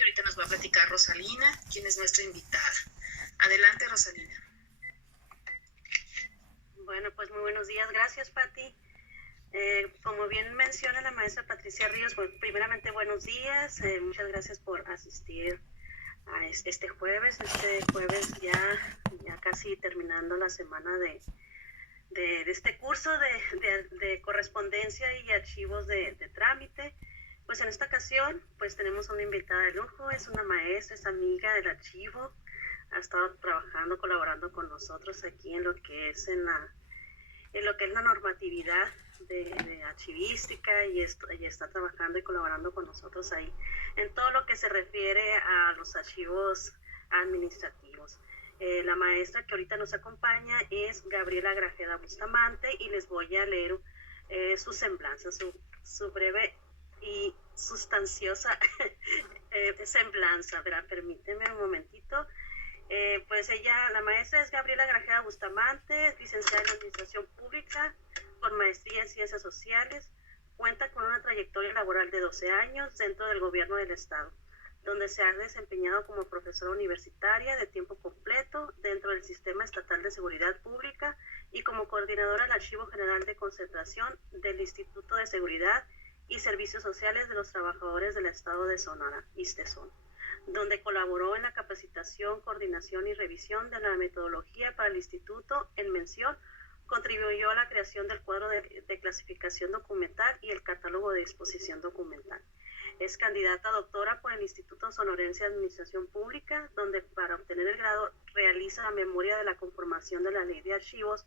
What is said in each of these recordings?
y ahorita nos va a platicar Rosalina, quien es nuestra invitada. Adelante, Rosalina. Bueno, pues muy buenos días. Gracias, Pati. Como bien menciona la maestra Patricia Ríos, pues, primeramente buenos días. Muchas gracias por asistir a este jueves. Este jueves ya casi terminando la semana de este curso de correspondencia y archivos de trámite. Pues en esta ocasión pues tenemos una invitada de lujo, es una maestra, es amiga del archivo, ha estado trabajando, colaborando con nosotros aquí en lo que es la normatividad de archivística y está trabajando y colaborando con nosotros ahí en todo lo que se refiere a los archivos administrativos. La maestra que ahorita nos acompaña es Gabriela Grajeda Bustamante y les voy a leer su semblanza, su breve y sustanciosa semblanza. Verá, permíteme un momentito. Pues la maestra es Gabriela Grajeda Bustamante, es licenciada en Administración Pública con maestría en Ciencias Sociales, cuenta con una trayectoria laboral de 12 años dentro del gobierno del Estado, donde se ha desempeñado como profesora universitaria de tiempo completo dentro del Sistema Estatal de Seguridad Pública y como coordinadora del Archivo General de Concentración del Instituto de Seguridad y Servicios Sociales de los Trabajadores del Estado de Sonora, ISTESON, donde colaboró en la capacitación, coordinación y revisión de la metodología para el instituto en mención, contribuyó a la creación del cuadro de clasificación documental y el catálogo de disposición documental. Es candidata a doctora por el Instituto Sonorense de Administración Pública, donde para obtener el grado realiza la memoria de la conformación de la Ley de Archivos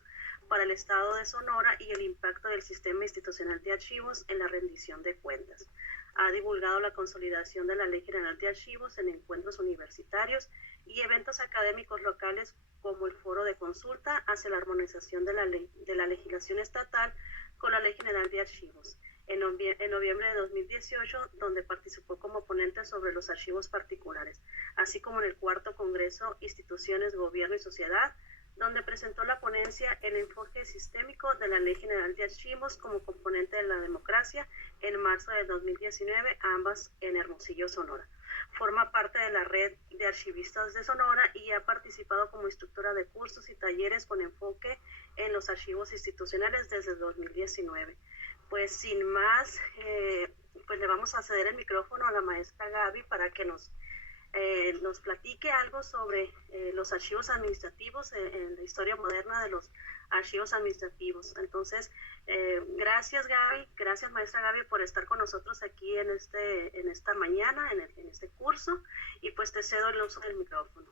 para el Estado de Sonora y el impacto del sistema institucional de archivos en la rendición de cuentas. Ha divulgado la consolidación de la Ley General de Archivos en encuentros universitarios y eventos académicos locales como el Foro de Consulta hacia la armonización de la legislación estatal con la Ley General de Archivos. En noviembre de 2018, donde participó como ponente sobre los archivos particulares, así como en el cuarto Congreso Instituciones, Gobierno y Sociedad, donde presentó la ponencia El enfoque sistémico de la Ley General de Archivos como componente de la democracia en marzo de 2019, ambas en Hermosillo, Sonora. Forma parte de la red de archivistas de Sonora y ha participado como instructora de cursos y talleres con enfoque en los archivos institucionales desde 2019. Pues sin más, pues le vamos a ceder el micrófono a la maestra Gaby para que nos platique algo sobre los archivos administrativos en la historia moderna de los archivos administrativos. Entonces, gracias Gaby, gracias maestra Gaby por estar con nosotros aquí en esta mañana, en este curso, y pues te cedo el uso del micrófono.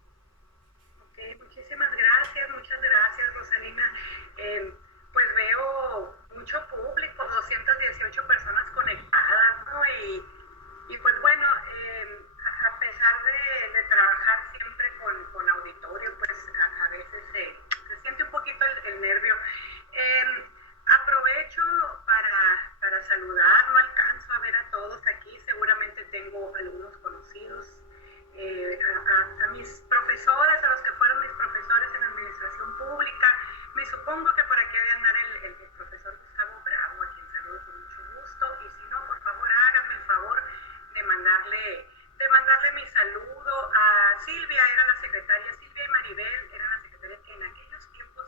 Ok, muchísimas gracias, muchas gracias Rosalina. Pues veo mucho público, 218 personas conectadas, ¿no? Y pues bueno, a pesar de trabajar siempre con auditorio, pues a veces se siente un poquito el nervio. Aprovecho para saludar, no alcanzo a ver a todos aquí, seguramente tengo algunos conocidos, a mis profesores, a los que fueron mis profesores en administración pública. Me supongo que por aquí debe andar el profesor Gustavo Bravo, a quien saludo con mucho gusto, y si no, por favor háganme el favor de mandarle mi saludo a Silvia, era la secretaria, Silvia y Maribel eran las secretarias en aquellos tiempos,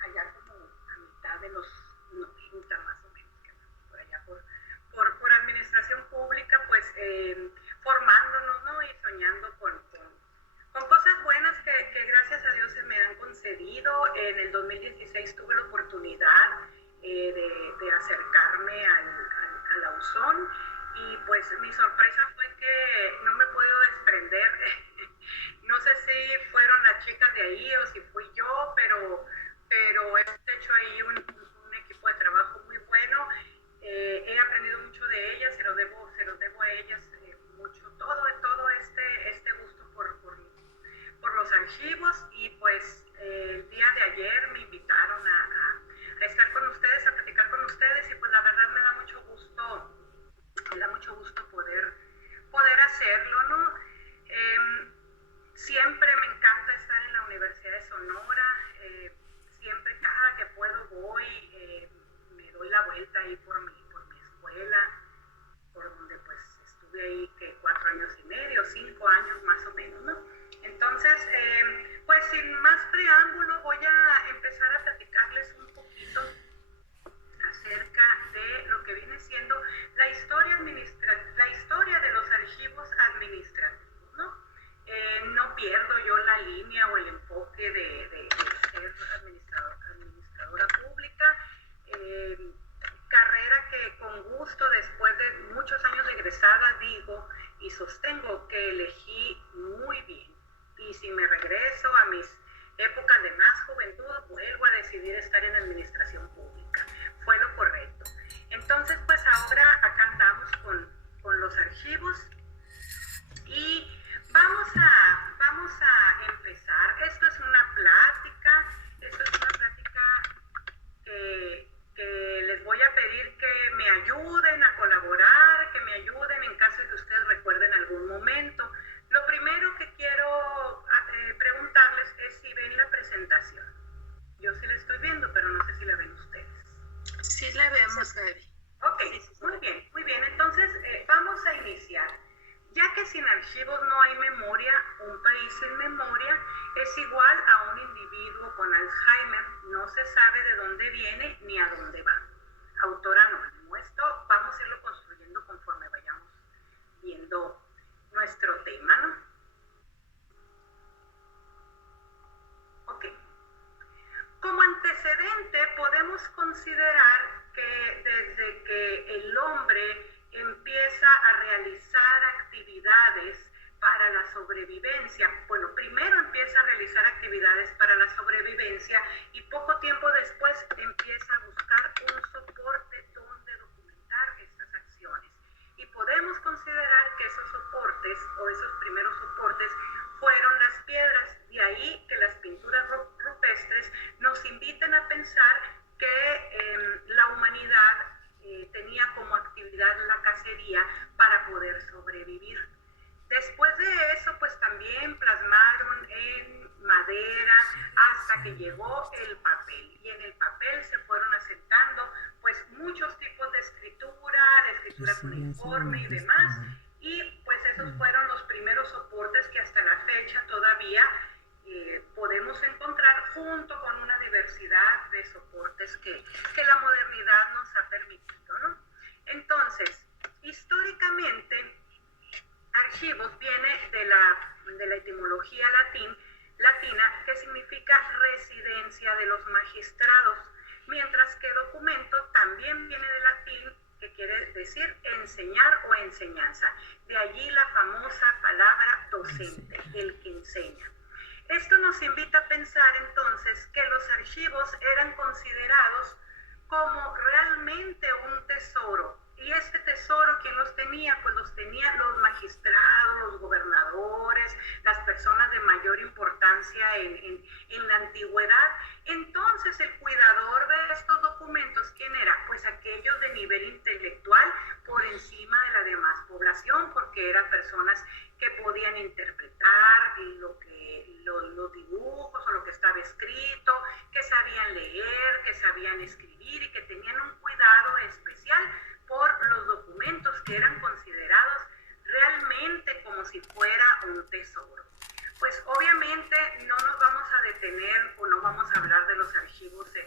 allá como a mitad de los 90 más o menos, que andamos por allá por administración pública, pues formándonos, ¿no? Y soñando con cosas buenas que gracias a Dios se me han concedido. En el 2016 tuve la oportunidad de acercarme a la USON y pues mi sorpresa fue que no me he podido desprender. No sé si fueron las chicas de ahí o si fui yo, pero hemos hecho ahí un equipo de trabajo muy bueno. He aprendido mucho de ellas, se los debo a ellas mucho, todo este gusto por los archivos. Y pues el día de ayer me invitaron a estar con ustedes, a platicar con ustedes, y pues la verdad me da mucho gusto poder hacerlo, ¿no? Siempre me encanta estar en la Universidad de Sonora, siempre cada que puedo voy, me doy la vuelta ahí por mi escuela, por donde pues estuve estuve ahí que 4 años y medio, 5 años más o menos, ¿no? Entonces, pues sin más preámbulo voy a empezar a platicarles un poquito acerca de lo que viene siendo la historia de los archivos administrativos, ¿no? No pierdo yo la línea o el enfoque de ser administradora pública, carrera que con gusto después de muchos años de egresada digo y sostengo que elegí muy bien, y si me regreso a mis épocas de más juventud vuelvo a decidir estar en administración pública, fue lo correcto. Entonces pues ahora acá andamos con los archivos y vamos a empezar. Esto es una plática que les voy a pedir que me ayuden a colaborar, que me ayuden en caso de que ustedes recuerden algún momento. Lo primero que quiero preguntarles es si ven la presentación. Yo sí la estoy viendo, pero no sé si la ven ustedes. Sí la vemos, Gaby. Ok, muy bien. Entonces, vamos a iniciar. Ya que sin archivos no hay memoria, un país sin memoria es igual a un individuo con Alzheimer. No se sabe de dónde viene ni a dónde va. Autor anónimo. Esto vamos a irlo construyendo conforme vayamos viendo nuestro tema, ¿no? Ok. Como antecedente podemos considerar que desde que el hombre empieza a realizar actividades para la sobrevivencia, bueno, primero empieza a realizar actividades para la sobrevivencia y poco tiempo después empieza a buscar un soporte donde documentar estas acciones. Y podemos considerar que esos soportes o esos primeros soportes fueron las piedras, de ahí que las pinturas rupestres nos inviten a pensar que la humanidad tenía como actividad la cacería para poder sobrevivir. Después de eso, pues también plasmaron en madera hasta que llegó el papel. Y en el papel se fueron asentando pues muchos tipos de escritura cuneiforme y demás. Y pues esos fueron los primeros soportes que hasta la fecha todavía podemos encontrar junto con una diversidad de soportes que la modernidad nos ha permitido, ¿no? Entonces, históricamente, archivos viene de la etimología latina que significa residencia de los magistrados, mientras que documento también viene del latín que quiere decir enseñar o enseñanza. De allí la famosa palabra docente, el que enseña. Esto nos invita a pensar entonces que los archivos eran considerados como realmente un tesoro. Y este tesoro, ¿quién los tenía? Pues los tenían los magistrados, los gobernadores, las personas de mayor importancia en la antigüedad. Entonces, el cuidador de estos documentos, ¿quién era? Pues aquellos de nivel intelectual por encima de la demás población, porque eran personas que podían interpretar los dibujos o lo que estaba escrito, que sabían leer, que sabían escribir y que tenían un cuidado especial por los documentos que eran considerados realmente como si fuera un tesoro. Pues obviamente no nos vamos a detener o no vamos a hablar de los archivos de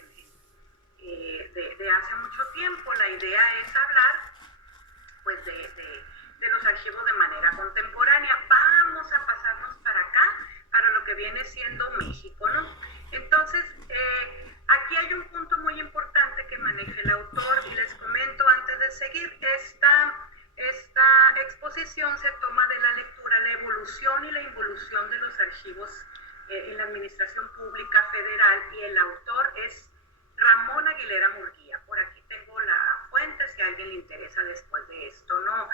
hace mucho tiempo. La idea es hablar pues de los archivos de manera contemporánea. Vamos a pasarnos para acá, para lo que viene siendo México, ¿no? Entonces, aquí hay un punto muy importante que maneja el autor y les comento antes de seguir. Esta exposición se toma de la lectura La evolución y la involución de los archivos en la Administración Pública Federal, y el autor es Ramón Aguilera Murguía. Por aquí tengo la fuente, si a alguien le interesa después de esto, ¿no?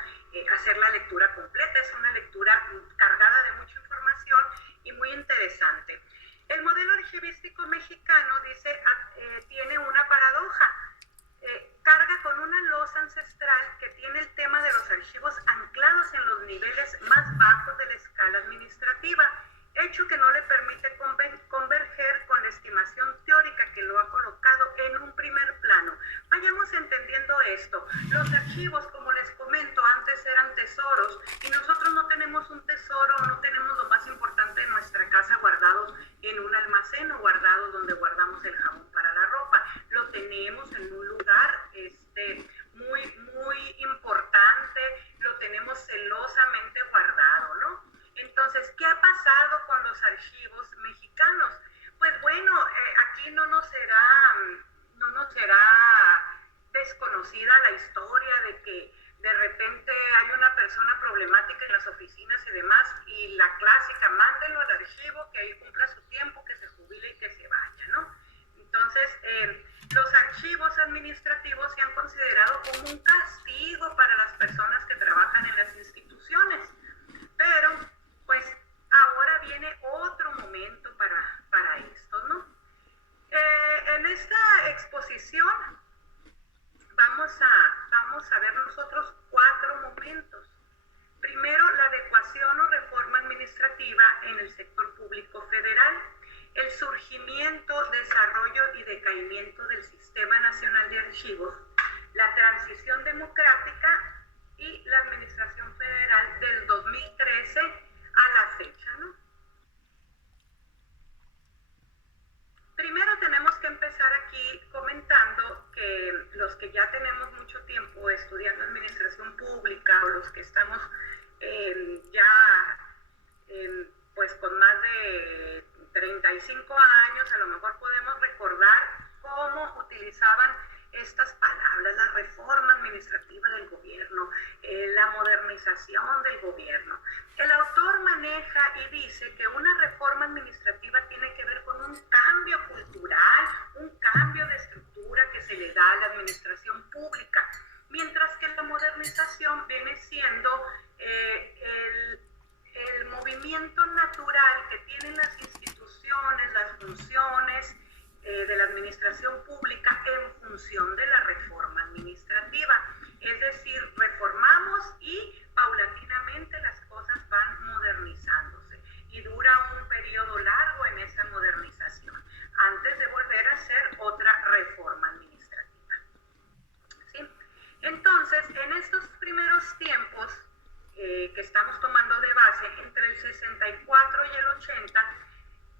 Hacer la lectura completa. Es una lectura cargada de mucha información y muy interesante. El modelo archivístico mexicano, dice, tiene una paradoja. Carga con una losa ancestral que tiene el tema de los archivos anclados en los niveles más bajos de la escala administrativa, hecho que no le permite converger con la estimación teórica que lo ha colocado en un primer plano. Vayamos entendiendo esto. Los archivos, como les comento, antes eran tesoros tesoros, y nosotros no tenemos un tesoro, no tenemos lo más importante de nuestra casa guardados en un almacén o guardados donde guardamos el jabón para la ropa. Lo tenemos en un lugar muy, muy importante, lo tenemos celosamente guardado, ¿no? Entonces, ¿qué ha pasado con los archivos mexicanos? Pues bueno, aquí no nos será desconocida la historia de que de repente hay una persona problemática en las oficinas y demás, y la clásica, mándenlo al archivo, que ahí cumpla su tiempo, que se jubile y que se vaya, ¿no? Entonces, los archivos administrativos se han considerado como un castigo para las personas que trabajan en las instituciones, pero pues ahora viene otro momento para esto, ¿no? En esta exposición vamos a ver nosotros 4 momentos. Primero, la adecuación o reforma administrativa en el sector público federal, el surgimiento, desarrollo y decaimiento del Sistema Nacional de Archivos, la transición democrática y la administración federal del 2013 a la fecha, ¿no? Primero tenemos que empezar aquí comentando que los que ya tenemos mucho tiempo estudiando administración pública o los que estamos pues con más de 35 años, a lo mejor podemos recordar cómo utilizaban estas palabras: la reforma administrativa del gobierno, la modernización del gobierno. El autor maneja y dice que una reforma administrativa tiene que ver con un cambio cultural, un cambio de estructura que se le da a la administración pública, mientras que la modernización viene siendo el movimiento natural que tienen las instituciones, las funciones de la administración pública en función de la reforma administrativa. Es decir, reformamos y paulatinamente las cosas van modernizándose y dura un periodo largo en esa modernización antes de volver a hacer otra reforma administrativa. ¿Sí? Entonces, en estos primeros tiempos que estamos tomando de base, entre el 64 y el 80,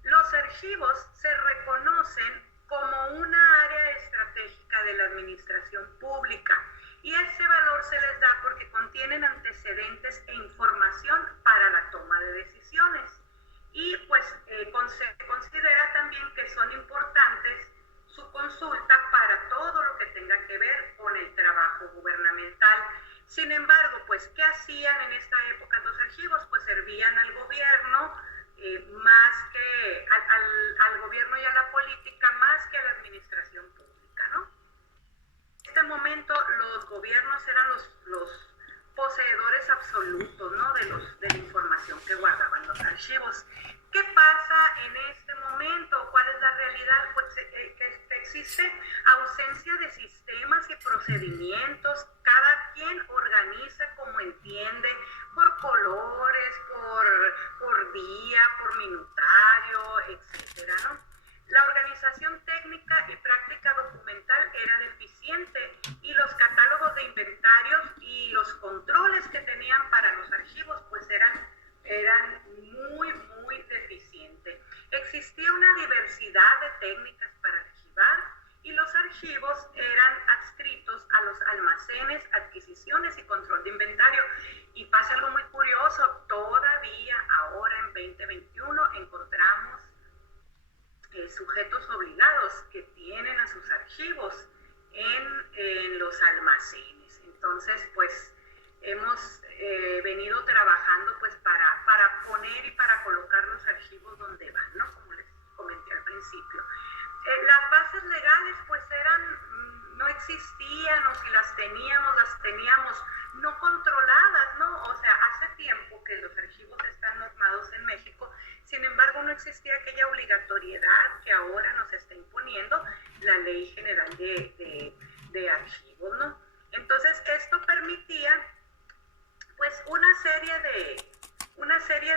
los archivos se reconocen como una área estratégica de la administración pública, y ese valor se les da porque contienen antecedentes e información para la toma de decisiones, y pues se considera también que son importantes su consulta para todo lo que tenga que ver con el trabajo gubernamental. Sin embargo, pues, ¿qué hacían en esta época los archivos? Pues servían al gobierno, más que al gobierno y a la política, más que a la administración pública, ¿no? En este momento los gobiernos eran los poseedores absolutos, ¿no? de la información que guardaban los archivos. ¿Qué pasa en este momento? ¿Cuál es la realidad? Pues que existe ausencia de sistemas y procedimientos. Cada quien organiza como entiende, por colores, por día, por minutario, etcétera, ¿no? La organización técnica y práctica documental era deficiente, y los catálogos de inventarios y los controles que tenían para los archivos pues eran muy, muy deficientes. Existía una diversidad de técnicas para archivar, y los archivos eran adscritos a los almacenes, adquisiciones y control de inventario. Y pasa algo muy curioso, todavía ahora en 2021 encontramos sujetos obligados que tienen a sus archivos en los almacenes. Entonces, pues hemos venido trabajando pues para poner y para colocar los archivos donde van, ¿no? Como les comenté al principio. Las bases legales pues no existían, o si las teníamos no controladas, ¿no? O sea, hace tiempo que los archivos están normados en México, sin embargo no existía aquella obligatoriedad que ahora nos está imponiendo la Ley General de Archivos, ¿no? Entonces esto permitía pues una serie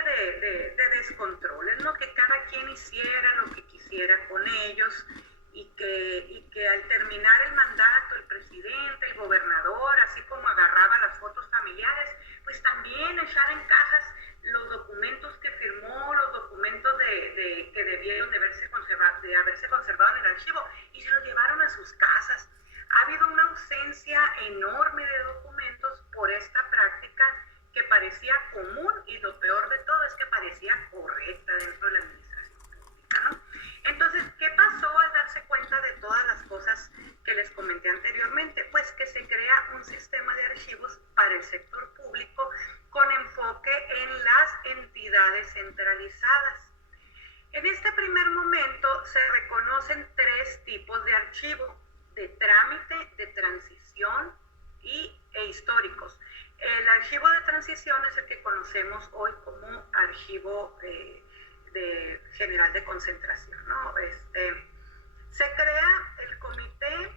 de descontroles, ¿no? Que cada quien hiciera lo que quisiera con ellos, y que al terminar el mandato, el presidente, el gobernador, así como agarraba las fotos familiares, pues también echar en cajas los documentos que firmó, los documentos que debieron de haberse conservado en el archivo, y se los llevaron a sus casas. Ha habido una ausencia enorme de documentos por esta práctica que parecía común, y lo peor de todo es que parecía correcta dentro de la administración pública, ¿no? Entonces, ¿qué pasó al darse cuenta de todas las cosas que les comenté anteriormente? Pues que se crea un sistema de archivos para el sector público con enfoque en las entidades centralizadas. En este primer momento se reconocen 3 tipos de archivos: de trámite, de transición e históricos. El archivo de transición es el que conocemos hoy como archivo general de concentración, ¿no? Se crea el Comité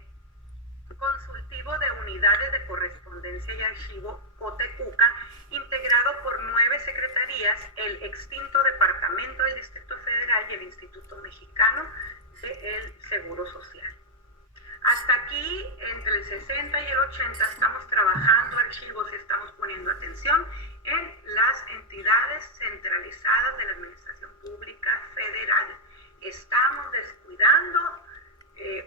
Consultivo de Unidades de Correspondencia y Archivo, COTECUCA, integrado por 9 secretarías, el extinto Departamento del Distrito Federal y el Instituto Mexicano del Seguro Social. Hasta aquí, entre el 60 y el 80, estamos trabajando archivos y estamos poniendo atención en las entidades centralizadas de la Administración Pública Federal. Estamos descuidando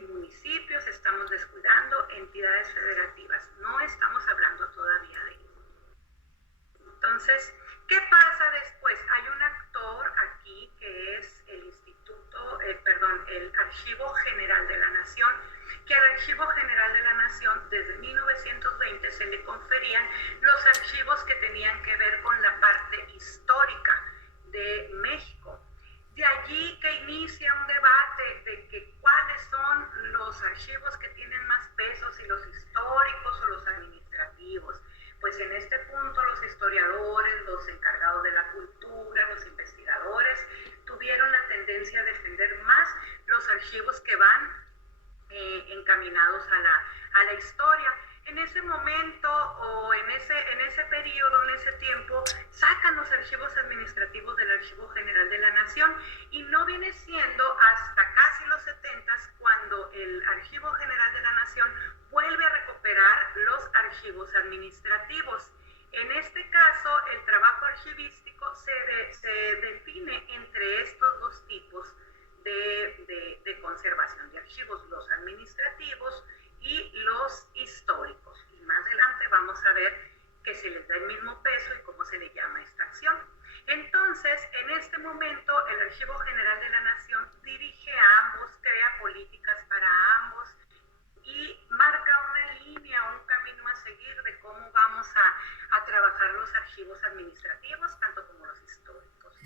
municipios, estamos descuidando entidades federativas. No estamos hablando todavía de ello. Entonces, ¿qué pasa después? Hay un actor aquí que es el Archivo General de la Nación, que al Archivo General de la Nación desde 1920 se le conferían los archivos que tenían que ver con la parte histórica de México. De allí que inicia un debate de que cuáles son los archivos que tienen más peso, si los históricos o los administrativos. Pues en este punto los historiadores, los encargados de la cultura, los investigadores tuvieron la tendencia a defender más los archivos que van encaminados a la historia. En ese momento o en ese periodo, en ese tiempo, sacan los archivos administrativos del Archivo General de la Nación, y no viene siendo hasta casi los 70 cuando el Archivo General de la Nación vuelve a recuperar los archivos administrativos. En este caso, el trabajo archivístico se define entre estos 2 tipos de conservación de archivos, los administrativos y los históricos. Y más adelante vamos a ver que se les da el mismo peso y cómo se le llama esta acción. Entonces, en este momento, el Archivo General de la Nación dirige a ambos, crea políticas para ambos y marca una línea, un camino a seguir de cómo vamos a trabajar los archivos administrativos, tanto como los históricos.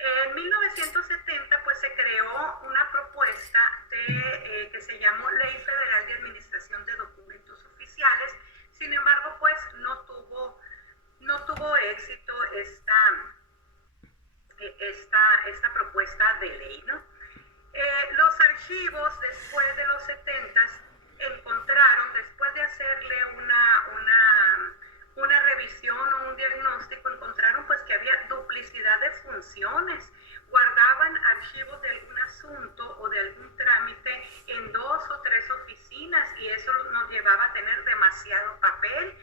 En 1970 pues se creó una propuesta que se llamó Ley Federal de Administración de Documentos Oficiales. Sin embargo, pues no tuvo éxito esta propuesta de ley, ¿no? Los archivos después de los 70 encontraron, después de hacerle una revisión o un diagnóstico, encontraron pues que había duplicidad de funciones. Guardaban archivos de algún asunto o de algún trámite en 2 o 3 oficinas, y eso nos llevaba a tener demasiado papel,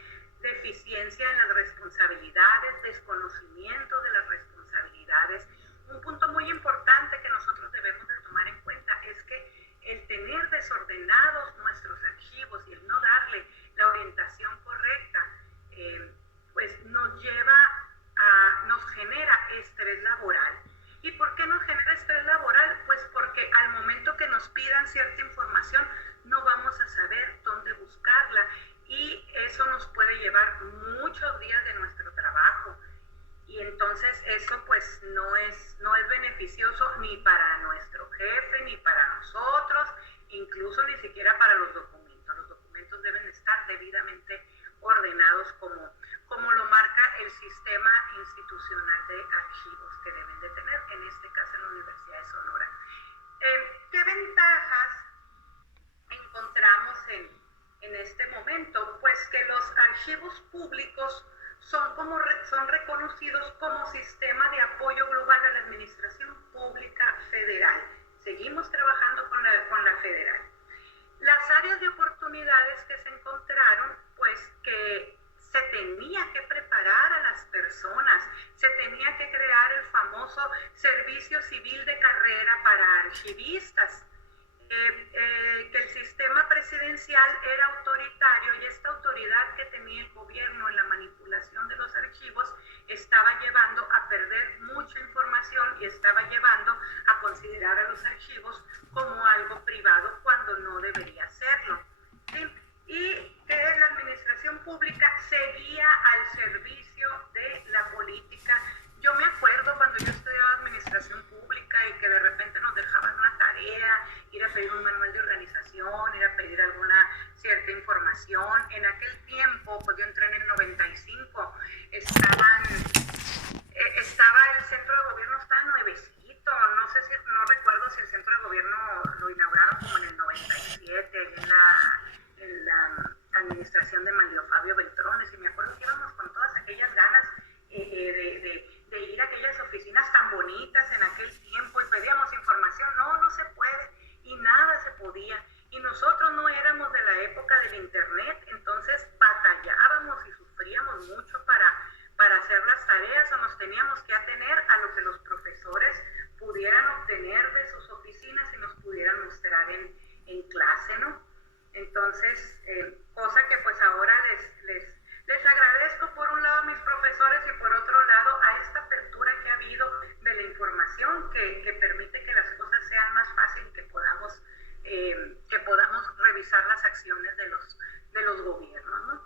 deficiencia en las responsabilidades, desconocimiento de las responsabilidades. Un punto muy importante que nosotros debemos de tomar en cuenta es que el tener desordenados nuestros archivos y el no darle la orientación correcta, pues nos genera estrés laboral. ¿Y por qué nos genera estrés laboral? Pues porque al momento que nos pidan cierta información no vamos a saber dónde buscarla, y eso nos puede llevar muchos días de nuestro trabajo, y entonces eso pues no es beneficioso ni para nuestro jefe ni para nosotros, incluso ni siquiera para los documentos. Los documentos deben estar debidamente ordenados como lo marca el sistema institucional de archivos que deben de tener, en este caso en la Universidad de Sonora. ¿Qué ventajas encontramos en este momento? Pues que los archivos públicos son reconocidos como sistema de apoyo global a la Administración Pública Federal. Seguimos trabajando con la federal. Las áreas de oportunidades que se encontraron, pues que se tenía que preparar a las personas, se tenía que crear el famoso servicio civil de carrera para archivistas, que el sistema presidencial era autoritario y esta autoridad que tenía el gobierno en la manipulación de los archivos estaba llevando a perder mucha información y estaba llevando a considerar a los archivos como algo privado cuando no debería serlo, ¿sí? Y que la administración pública seguía al servicio de la política. Yo me acuerdo cuando yo estudiaba administración pública y que de repente nos dejaban una tarea, ir a pedir un manual de organización, ir a pedir alguna cierta información. En aquel tiempo, pues yo entré en el 95, estaba el centro de gobierno, estaba nuevecito, no recuerdo si el centro de gobierno lo inauguraron como en el 97, en la administración de Manlio Fabio Beltrones, y me acuerdo que íbamos con todas aquellas ganas de ir a aquellas oficinas tan bonitas en aquel tiempo y pedíamos información. No se puede, y nada se podía, y nosotros no éramos de la época del internet, entonces batallábamos y sufríamos mucho para hacer las tareas, o nos teníamos que atener a lo que los profesores pudieran obtener de sus oficinas y nos pudieran mostrar en clase, ¿no? Entonces, cosa que pues ahora les agradezco por un lado a mis profesores y por otro lado a esta apertura que ha habido de la información que permite que las cosas sean más fáciles, que podamos revisar las acciones de los gobiernos, ¿no?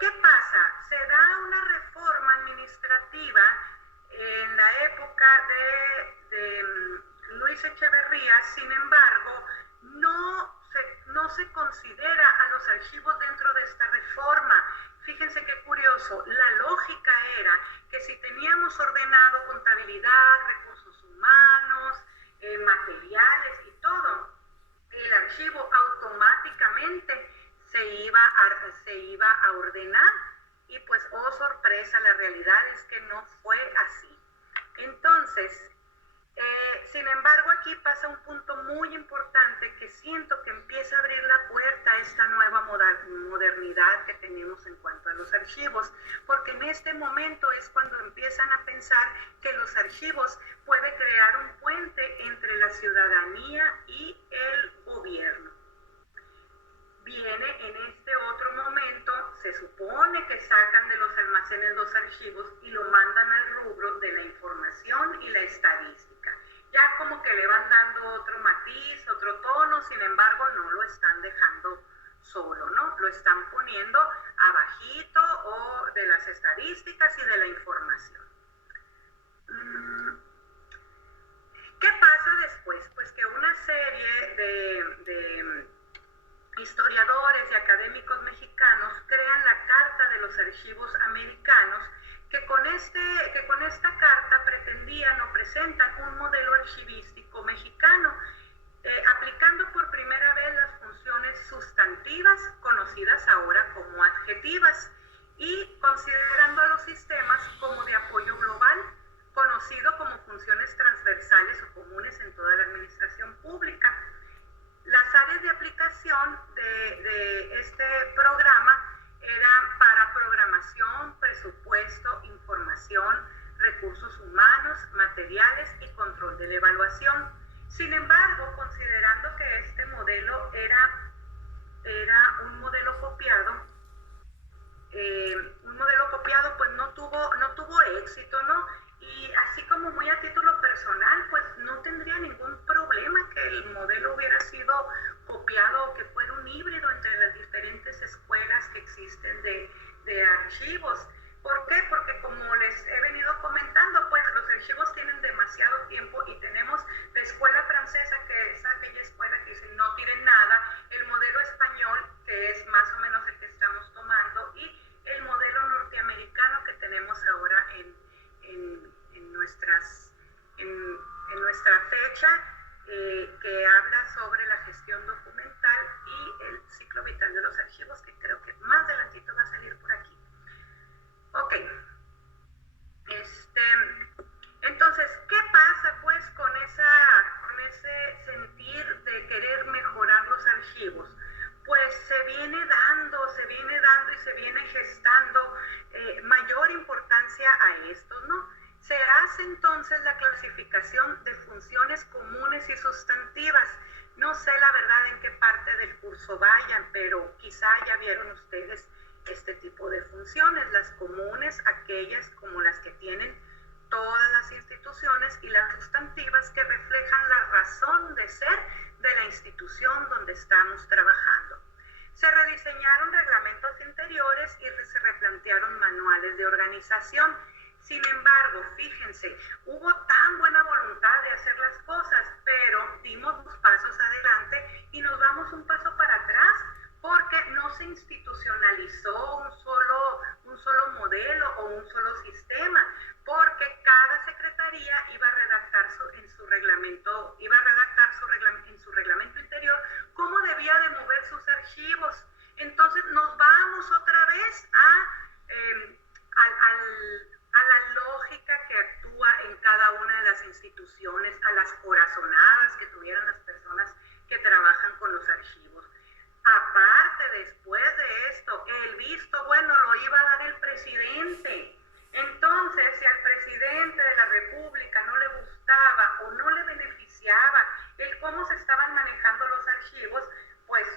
¿Qué pasa? Se da una reforma administrativa en la época de Luis Echeverría. Sin embargo, no se considera a los archivos dentro de esta reforma. Fíjense qué curioso, la lógica era que si teníamos ordenado contabilidad, recursos humanos, materiales y todo, el archivo automáticamente se iba a ordenar, y pues, oh sorpresa, la realidad es que no fue así. Entonces, sin embargo, aquí pasa un punto muy importante que siento que empieza a abrir la puerta a esta nueva modernidad que tenemos en cuanto a los archivos, porque en este momento es cuando empiezan a pensar que los archivos pueden crear un puente entre la ciudadanía y el gobierno. Viene en este otro momento, se supone que sacan de los almacenes los archivos y lo mandan al rubro de la información y la estadística. Ya como que le van dando otro matiz, otro tono, sin embargo no lo están dejando solo, ¿no? Lo están poniendo abajito o de las estadísticas y de la información. ¿Qué pasa después? Pues que una serie de historiadores y académicos mexicanos crean la Carta de los Archivos Americanos, que con esta carta pretendían o presentan un modelo archivístico mexicano, aplicando por primera vez las funciones sustantivas, conocidas ahora como adjetivas, y considerando a los sistemas como de apoyo global, conocido como funciones transversales o comunes en toda la administración pública. Las áreas de aplicación de este programa eran para programación, presupuesto, información, recursos humanos, materiales y control de la evaluación. Sin embargo, considerando que este modelo era un modelo copiado, pues no tuvo éxito, ¿no? Y así como muy a título personal, pues no tendría ningún problema que el modelo hubiera sido copiado o que fuera un híbrido entre las diferentes escuelas que existen de archivos. ¿Por qué? Porque como les he venido comentando, pues los archivos tienen demasiado tiempo y tenemos la escuela francesa, que es aquella escuela que dice no tiren nada, el modelo español, que es más o menos el que estamos tomando, y el modelo norteamericano que tenemos ahora en nuestra fecha, que habla sobre la gestión documental y el ciclo vital de los archivos, que creo que más adelantito va a salir por aquí. Ok. Entonces, ¿qué pasa pues con ese sentir de querer mejorar los archivos? Pues se viene dando y se viene gestando hace entonces la clasificación de funciones comunes y sustantivas. No sé la verdad en qué parte del curso vayan, pero quizá ya vieron ustedes este tipo de funciones, las comunes, aquellas como las que tienen todas las instituciones, y las sustantivas que reflejan la razón de ser de la institución donde estamos trabajando. Se rediseñaron reglamentos interiores y se replantearon manuales de organización. Sin embargo, fíjense, hubo tan buena voluntad de hacer las cosas, pero dimos 2 pasos adelante y nos damos un paso para atrás, porque no se institucionalizó un solo modelo o un solo sistema, porque cada secretaría iba a redactar en su reglamento interior cómo debía de mover sus archivos. Entonces nos vamos otra vez a la lógica que actúa en cada una de las instituciones, a las corazonadas que tuvieran las personas que trabajan con los archivos. Aparte, después de esto, el visto bueno lo iba a dar el presidente. Entonces, si al presidente de la República no le gustaba o no le beneficiaba el cómo se estaban manejando los archivos, pues,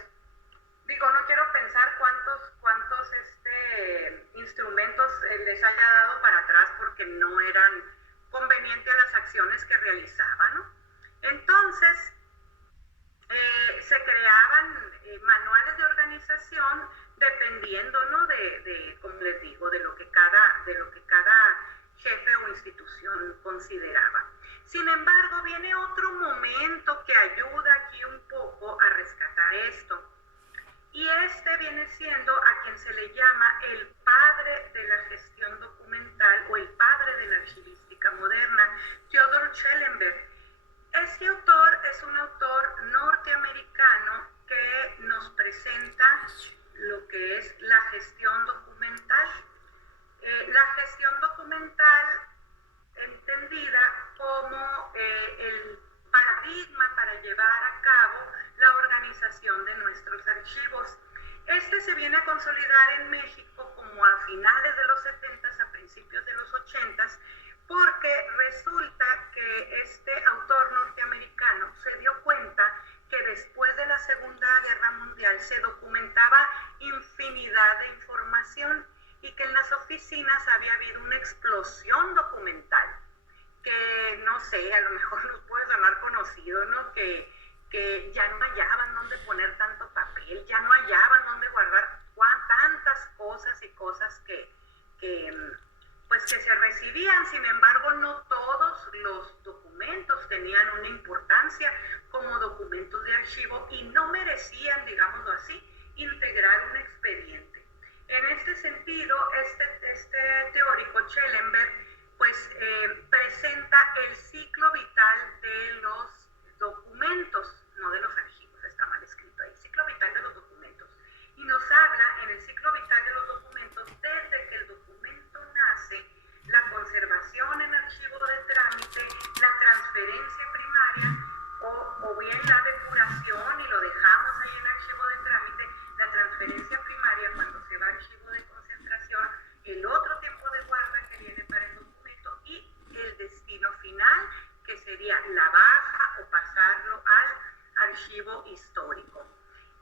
no quiero pensar cuántos instrumentos les haya dado para atrás porque no eran convenientes a las acciones que realizaban, ¿no? Entonces, se creaban manuales de organización dependiendo, ¿no?, de como les digo, de lo que cada jefe o institución consideraba. Sin embargo, viene otro momento que ayuda aquí un poco a rescatar esto. Y este viene siendo a quien se le llama el padre de la gestión documental o el padre de la archivística moderna, Theodor Schellenberg. Este autor es un autor norteamericano que nos presenta lo que es la gestión documental. La gestión documental entendida como el paradigma para llevar a cabo la organización de nuestros archivos. Este se viene a consolidar en México como a finales de los 70s, a principios de los 80s, porque resulta que este autor norteamericano se dio cuenta que después de la Segunda Guerra Mundial se documentaba infinidad de información y que en las oficinas había habido una explosión documental, que no sé, a lo mejor nos puede sonar conocido, ¿no?, que ya no hallaban dónde poner tanto papel, ya no hallaban dónde guardar tantas cosas y cosas que se recibían. Sin embargo, no todos los documentos tenían una importancia como documentos de archivo y no merecían, digámoslo así, integrar un expediente. En este sentido, este teórico Schellenberg presenta el ciclo vital de los documentos, no de los archivos, está mal escrito ahí, ciclo vital de los documentos. Y nos habla en el ciclo vital de los documentos desde que el documento nace, la conservación en archivo de trámite, la transferencia primaria o bien la depuración y lo dejamos ahí en archivo de trámite, la transferencia primaria cuando se va a archivo de concentración, el otro tiempo de guarda que viene para el documento y el destino final, que sería la baja o pasarlo al archivo histórico.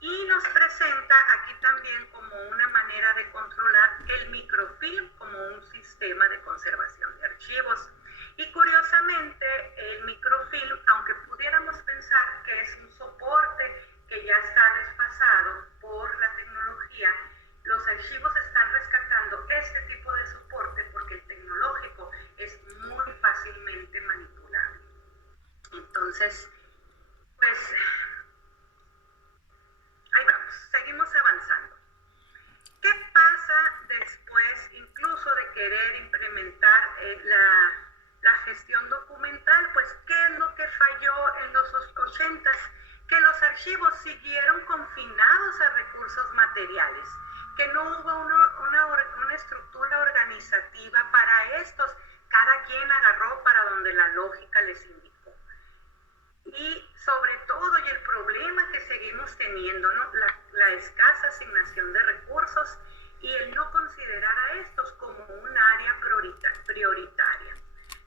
Y nos presenta aquí también como una manera de controlar el microfilm como un sistema de conservación de archivos. Y curiosamente, el microfilm, aunque pudiéramos pensar que es un soporte que ya está desfasado por la tecnología, los archivos están rescatando este tipo de soporte porque el tecnológico es muy fácilmente manipulable. Entonces, pues, ahí vamos, seguimos avanzando. ¿Qué pasa después, incluso de querer implementar la gestión documental? Pues, ¿qué es lo que falló en los 80s? Que los archivos siguieron confinados a recursos materiales, que no hubo una estructura organizativa para estos. Cada quien agarró para donde la lógica les indicó. Y sobre todo, y el problema que seguimos teniendo, ¿no?, la escasa asignación de recursos y el no considerar a estos como un área prioritaria.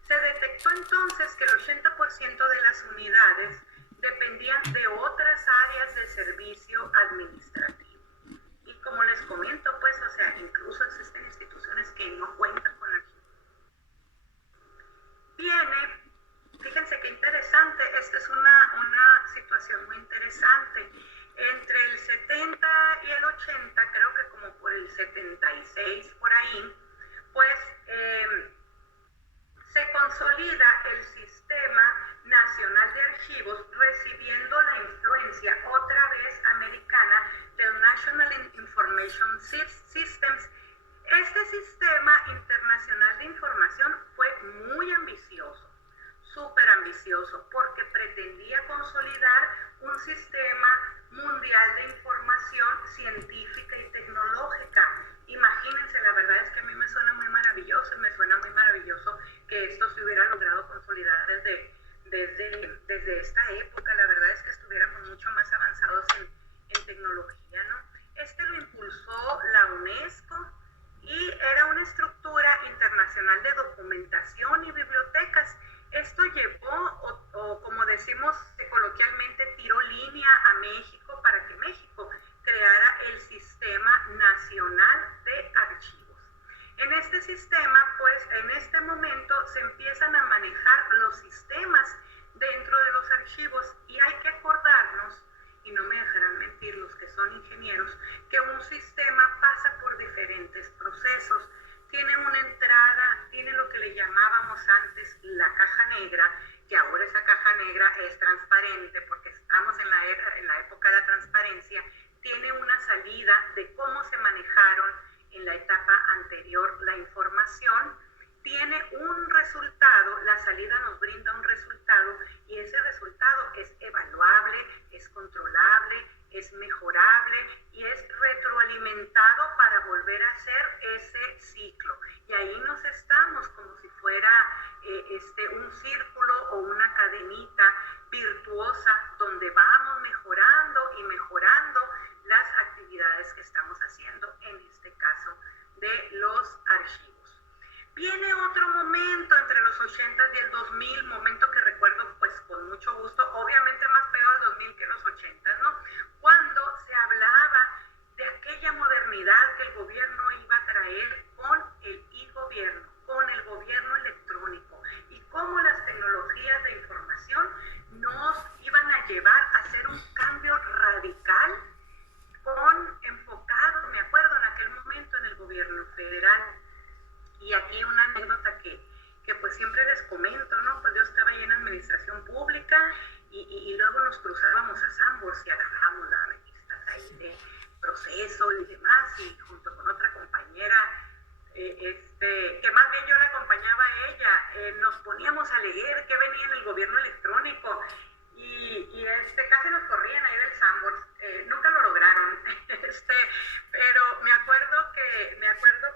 Se detectó entonces que el 80% de las unidades dependían de otras áreas de servicio administrativo. Y como les comento, pues, o sea, incluso existen instituciones que no cuentan con archivos. Fíjense qué interesante, esta es una situación muy interesante. Entre el 70 y el 80, creo que como por el 76, por ahí, pues se consolida el Sistema Nacional de Archivos, recibiendo la influencia otra vez americana del National Information Systems. Este sistema internacional de información fue muy ambicioso, súper ambicioso, porque pretendía consolidar un sistema mundial de información científica y tecnológica. Imagínense, la verdad es que a mí me suena muy maravilloso, y me suena muy maravilloso que esto se hubiera logrado consolidar desde esta época. La verdad es que estuviéramos mucho más avanzados en tecnología, ¿no? Este lo impulsó la UNESCO y era una estructura internacional de documentación y bibliotecas. Esto llevó, o como decimos coloquialmente, tiró línea a México para que México creara el Sistema Nacional de Archivos. En este sistema, pues, en este momento se empiezan a manejar los sistemas dentro de los archivos, y hay que acordarnos, y no me dejarán mentir los que son ingenieros, que un sistema pasa por diferentes procesos. Tiene una entrada, tiene lo que le llamábamos antes la caja negra, que ahora esa caja negra es transparente porque estamos en la época de la transparencia. Tiene una salida de cómo se manejaron en la etapa anterior la información. Tiene un resultado, la salida nos brinda un resultado, y ese resultado es evaluable, es controlable, es mejorable y es retroalimentado para volver a hacer ese ciclo. Y ahí nos estamos como si fuera un círculo o una cadenita virtuosa donde vamos mejorando y mejorando las actividades que estamos haciendo, en este caso de los archivos. Viene otro momento entre los 80 y el 2000, momento que recuerdo pues con mucho gusto, obviamente más pegado al 2000 que los 80, ¿no? Cuando se hablaba de aquella modernidad que el gobierno iba a traer con el e-gobierno, con el gobierno electrónico, y cómo las tecnologías de información nos iban a llevar a hacer un cambio radical enfocado, me acuerdo en aquel momento, en el gobierno federal. Y aquí una anécdota que pues siempre les comento, ¿no? Pues yo estaba ahí en administración pública y luego nos cruzábamos a Sanborns y agarramos las revistas ahí de proceso y demás, y junto con otra compañera, que más bien yo la acompañaba a ella, nos poníamos a leer qué venía en el gobierno electrónico, y casi nos corrían ahí del Sanborns. Nunca lo lograron, pero me acuerdo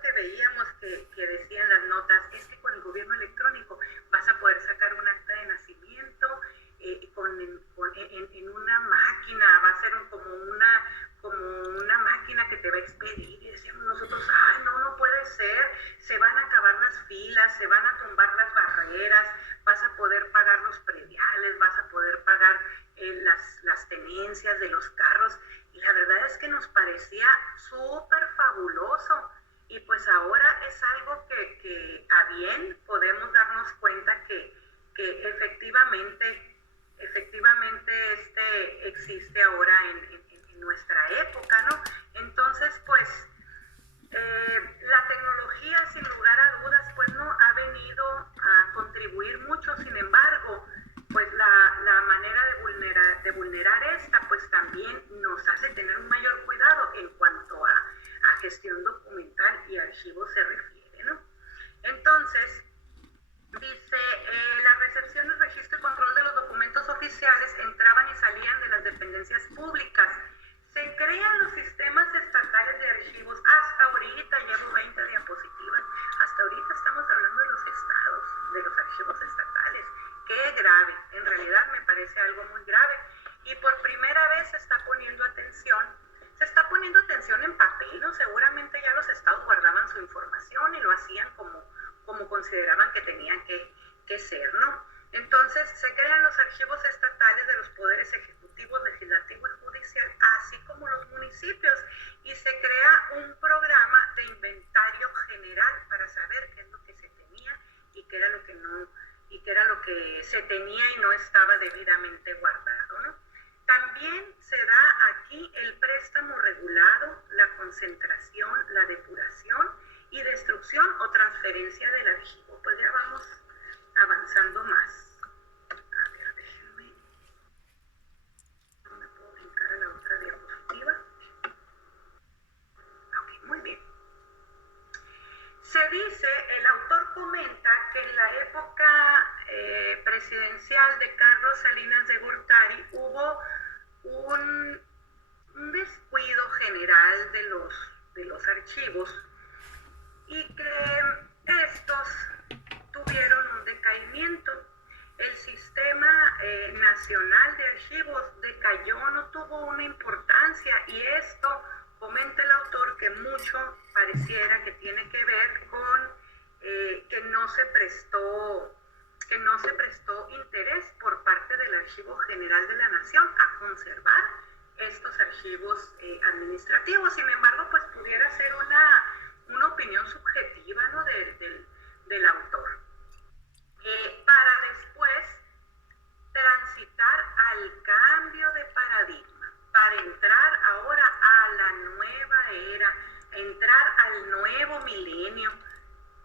que veíamos que decían las notas, es que con el gobierno electrónico vas a poder sacar un acta de nacimiento en una máquina, va a ser como una máquina que te va a expedir. Y decíamos nosotros, ay, no puede ser, se van a acabar las filas, se van a tumbar las barreras, vas a poder pagar los prediales, vas a poder pagar las tenencias de los carros. Y la verdad es que nos parecía súper fabuloso, y pues ahora es algo que a bien podemos darnos cuenta que efectivamente existe ahora en nuestra época, ¿no? Entonces, pues la tecnología, sin lugar a dudas, pues no ha venido a contribuir mucho. Sin embargo, pues la manera de vulnerar esta, pues también nos hace tener un mayor cuidado en cuanto a gestión documental y archivos se refiere, ¿no? Entonces, dice, la recepción, el registro y control de los documentos oficiales entraban y salían de las dependencias públicas. Se crean los sistemas estatales de archivos. Hasta ahorita, llevo 20 diapositivas, hasta ahorita estamos hablando de los estados, de los archivos estatales. Qué grave, en realidad me parece algo muy grave. Y por primera vez se está poniendo atención en papel, ¿no? Seguramente ya los estados guardaban su información y lo hacían como consideraban que tenían que que ser, ¿no? Entonces se crean los archivos estatales de los poderes ejecutivo, legislativo y judicial, así como los municipios, y se crea un programa de inventario general para saber qué es lo que se tenía y qué era lo que no, y qué era lo que se tenía y no estaba debidamente guardado, ¿no? También se da aquí el préstamo regulado, la concentración, la depuración y destrucción o transferencia del archivo. Pues ya vamos avanzando más. A ver, déjenme. No me puedo brincar a la otra diapositiva. Ok, muy bien. Se dice, el autor comenta que en la época presidencial de Carlos Salinas de Gortari hubo un descuido general de los archivos y que estos tuvieron un decaimiento. El sistema nacional de archivos decayó, no tuvo una importancia, y esto, comenta el autor, que mucho pareciera que tiene que ver con que no se prestó interés por parte del Archivo General de la Nación a conservar estos archivos administrativos. Sin embargo, pues pudiera ser una opinión subjetiva, ¿no?, del autor. Para después transitar al cambio de paradigma, para entrar ahora a la nueva era, entrar al nuevo milenio,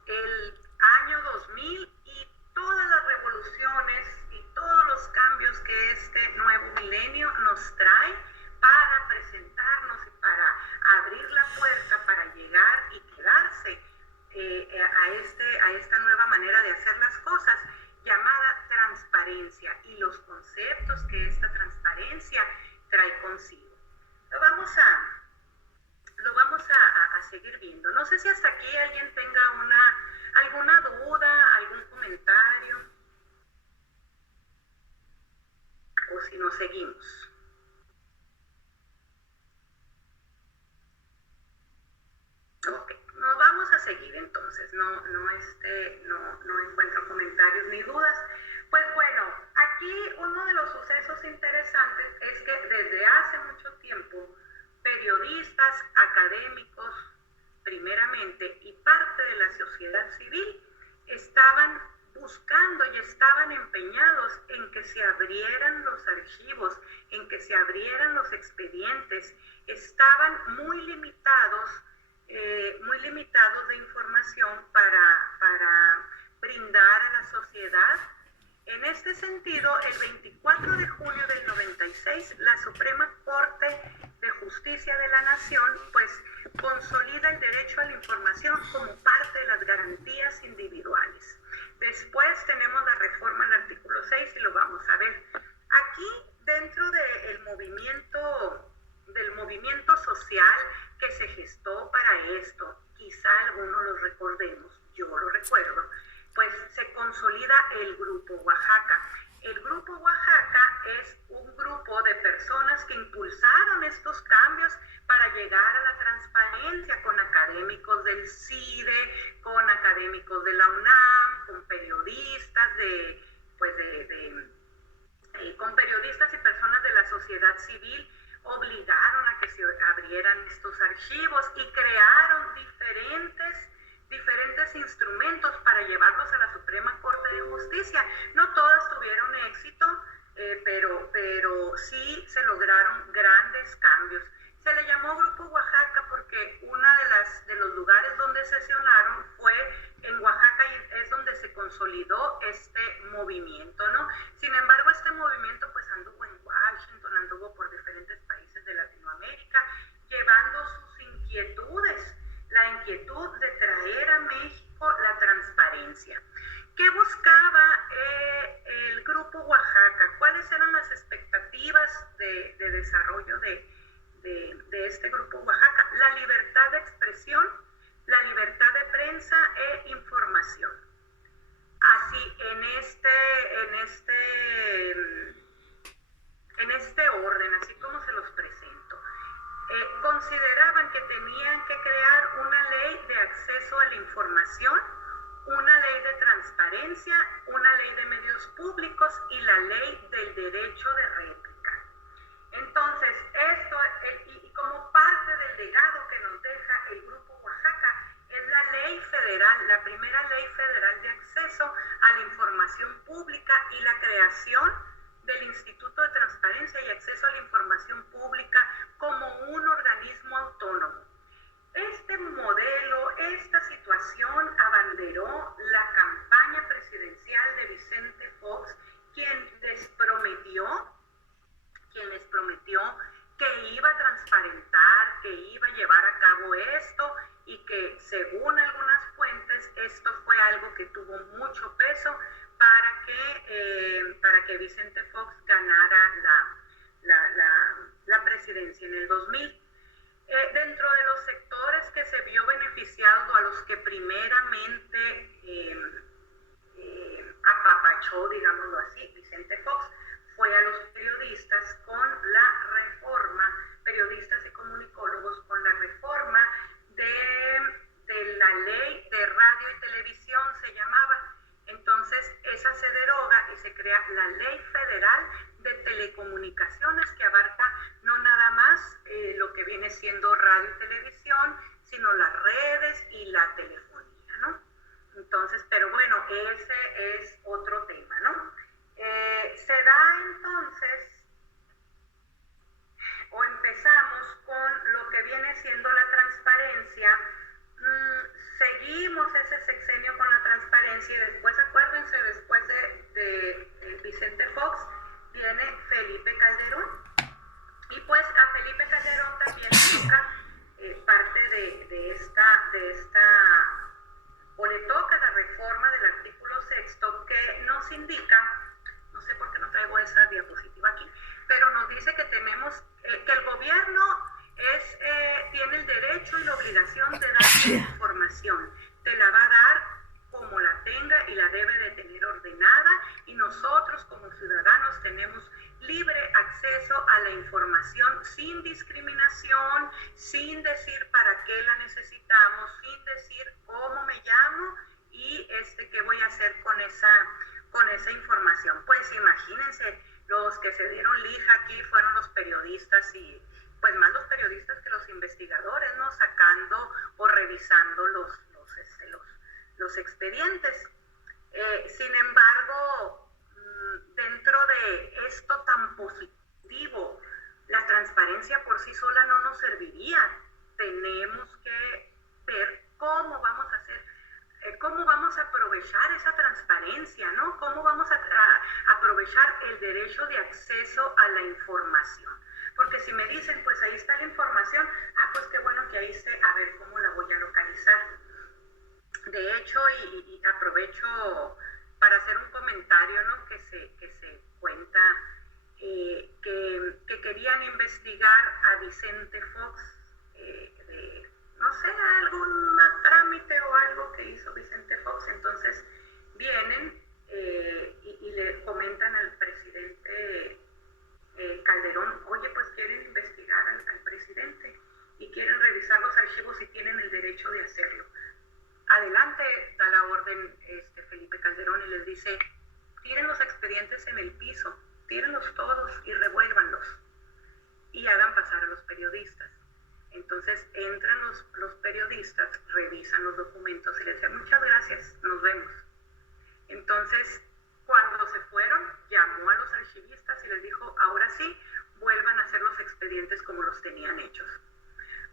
el año 2000, y todas las revoluciones y todos los cambios que este nuevo milenio nos trae para presentarnos y para abrir la puerta para llegar y quedarse a esta nueva manera de hacer las cosas, llamada transparencia, y los conceptos que esta transparencia trae consigo. Lo vamos a seguir viendo. No sé si hasta aquí alguien tenga alguna duda, algún comentario, o si nos seguimos. Ok, nos vamos a seguir entonces. No encuentro comentarios ni dudas. Pues bueno, aquí uno de los sucesos interesantes es que desde hace mucho tiempo periodistas, académicos, primeramente, y parte de la sociedad civil estaban buscando y estaban empeñados en que se abrieran los archivos, en que se abrieran los expedientes. Estaban muy limitados de información para brindar a la sociedad. En este sentido, el 24 de junio del 96, la Suprema Corte de Justicia de la Nación, pues, consolida el derecho a la información como parte de las garantías individuales. Después tenemos la reforma al artículo 6 y lo vamos a ver. Aquí, dentro del movimiento social que se gestó para esto, quizá algunos lo recordemos, yo lo recuerdo, pues se consolida el Grupo Oaxaca. El Grupo Oaxaca es un grupo de personas que impulsaron estos cambios para llegar a la transparencia, con académicos del CIDE, con académicos de la UNAM, con periodistas con periodistas y personas de la sociedad civil. Obligaron a que se abrieran estos archivos y crearon diferentes instrumentos para llevarlos a la Suprema Corte de Justicia. No todas tuvieron éxito, pero sí se lograron grandes cambios. Se le llamó Grupo Oaxaca porque uno de los lugares donde sesionaron fue en Oaxaca, y es donde se consolidó este movimiento, ¿no? Sin embargo, este movimiento pues anduvo en Washington, anduvo por diferentes países de Latinoamérica, llevando sus inquietudes, la inquietud de traer a México la transparencia. ¿Qué buscaba el Grupo Oaxaca? ¿Cuáles eran las expectativas de desarrollo de este Grupo Oaxaca? La libertad de expresión, la libertad de prensa e información. Así, en este orden, así como se los presento. Consideraban que tenían que crear una ley de acceso a la información una ley de transparencia, una ley de medios públicos y la ley del derecho de réplica. Entonces, esto, y como parte del legado que nos deja el Grupo Oaxaca, es la ley federal, la primera ley federal de acceso a la información pública y la creación del Instituto de Transparencia y Acceso a la Información Pública como un organismo autónomo. Este modelo, esta situación abanderó la campaña presidencial de Vicente Fox, quien les prometió que iba a transparentar, que iba a llevar a cabo esto y que según algunas fuentes esto fue algo que tuvo mucho peso para que Vicente Fox ganara la presidencia en el 2000. Dentro de los sectores que se vio beneficiado, a los que primeramente apapachó, digámoslo así, Vicente Fox, fue a los periodistas con la reforma, periodistas y comunicólogos con la reforma de la ley de radio y televisión, se llamaba. Entonces, esa se deroga y se crea la Ley Federal de Telecomunicaciones, que abarca no nada más lo que viene siendo radio y televisión, sino las redes y la telefonía, ¿no? Entonces, pero bueno, ese es otro tema, ¿no? Se da entonces, o empezamos con lo que viene siendo la transparencia. Seguimos ese sexenio con la transparencia y después, acuérdense, después de Vicente Fox viene Felipe Calderón, y pues a Felipe Calderón también le toca parte de esta, o le toca la reforma del artículo 6 que nos indica, no sé por qué no traigo esa diapositiva aquí, pero nos dice que tenemos, que el gobierno tiene el derecho y la obligación de dar información, te la va a dar como la tenga y la debe de tener ordenada, y nosotros como ciudadanos tenemos libre acceso a la información sin discriminación, sin decir para qué la necesitamos, sin decir cómo me llamo y qué voy a hacer con esa información. Pues imagínense, los que se dieron lija aquí fueron los periodistas, y pues más los periodistas que los investigadores, ¿no? Sacando o revisando los expedientes. Sin embargo, dentro de esto tan positivo, la transparencia por sí sola no nos serviría. Tenemos que ver cómo vamos a hacer, cómo vamos a aprovechar esa transparencia, ¿no? Cómo vamos a aprovechar el derecho de acceso a la información. Porque si me dicen, pues ahí está la información, pues qué bueno que ahí sé, a ver cómo la voy a localizar. De hecho, y aprovecho para hacer un comentario, ¿no? Que se cuenta que querían investigar a Vicente Fox de, no sé, algún trámite o algo que hizo Vicente Fox. Entonces vienen y le comentan al presidente Calderón, oye, pues quieren investigar al presidente y quieren revisar los archivos y tienen el derecho de hacerlo. Adelante, da la orden Felipe Calderón y les dice, tiren los expedientes en el piso, tírenlos todos y revuélvanlos y hagan pasar a los periodistas. Entonces entran los periodistas, revisan los documentos y les dicen, muchas gracias, nos vemos. Entonces, cuando se fueron, llamó a los archivistas y les dijo, ahora sí, vuelvan a hacer los expedientes como los tenían hechos.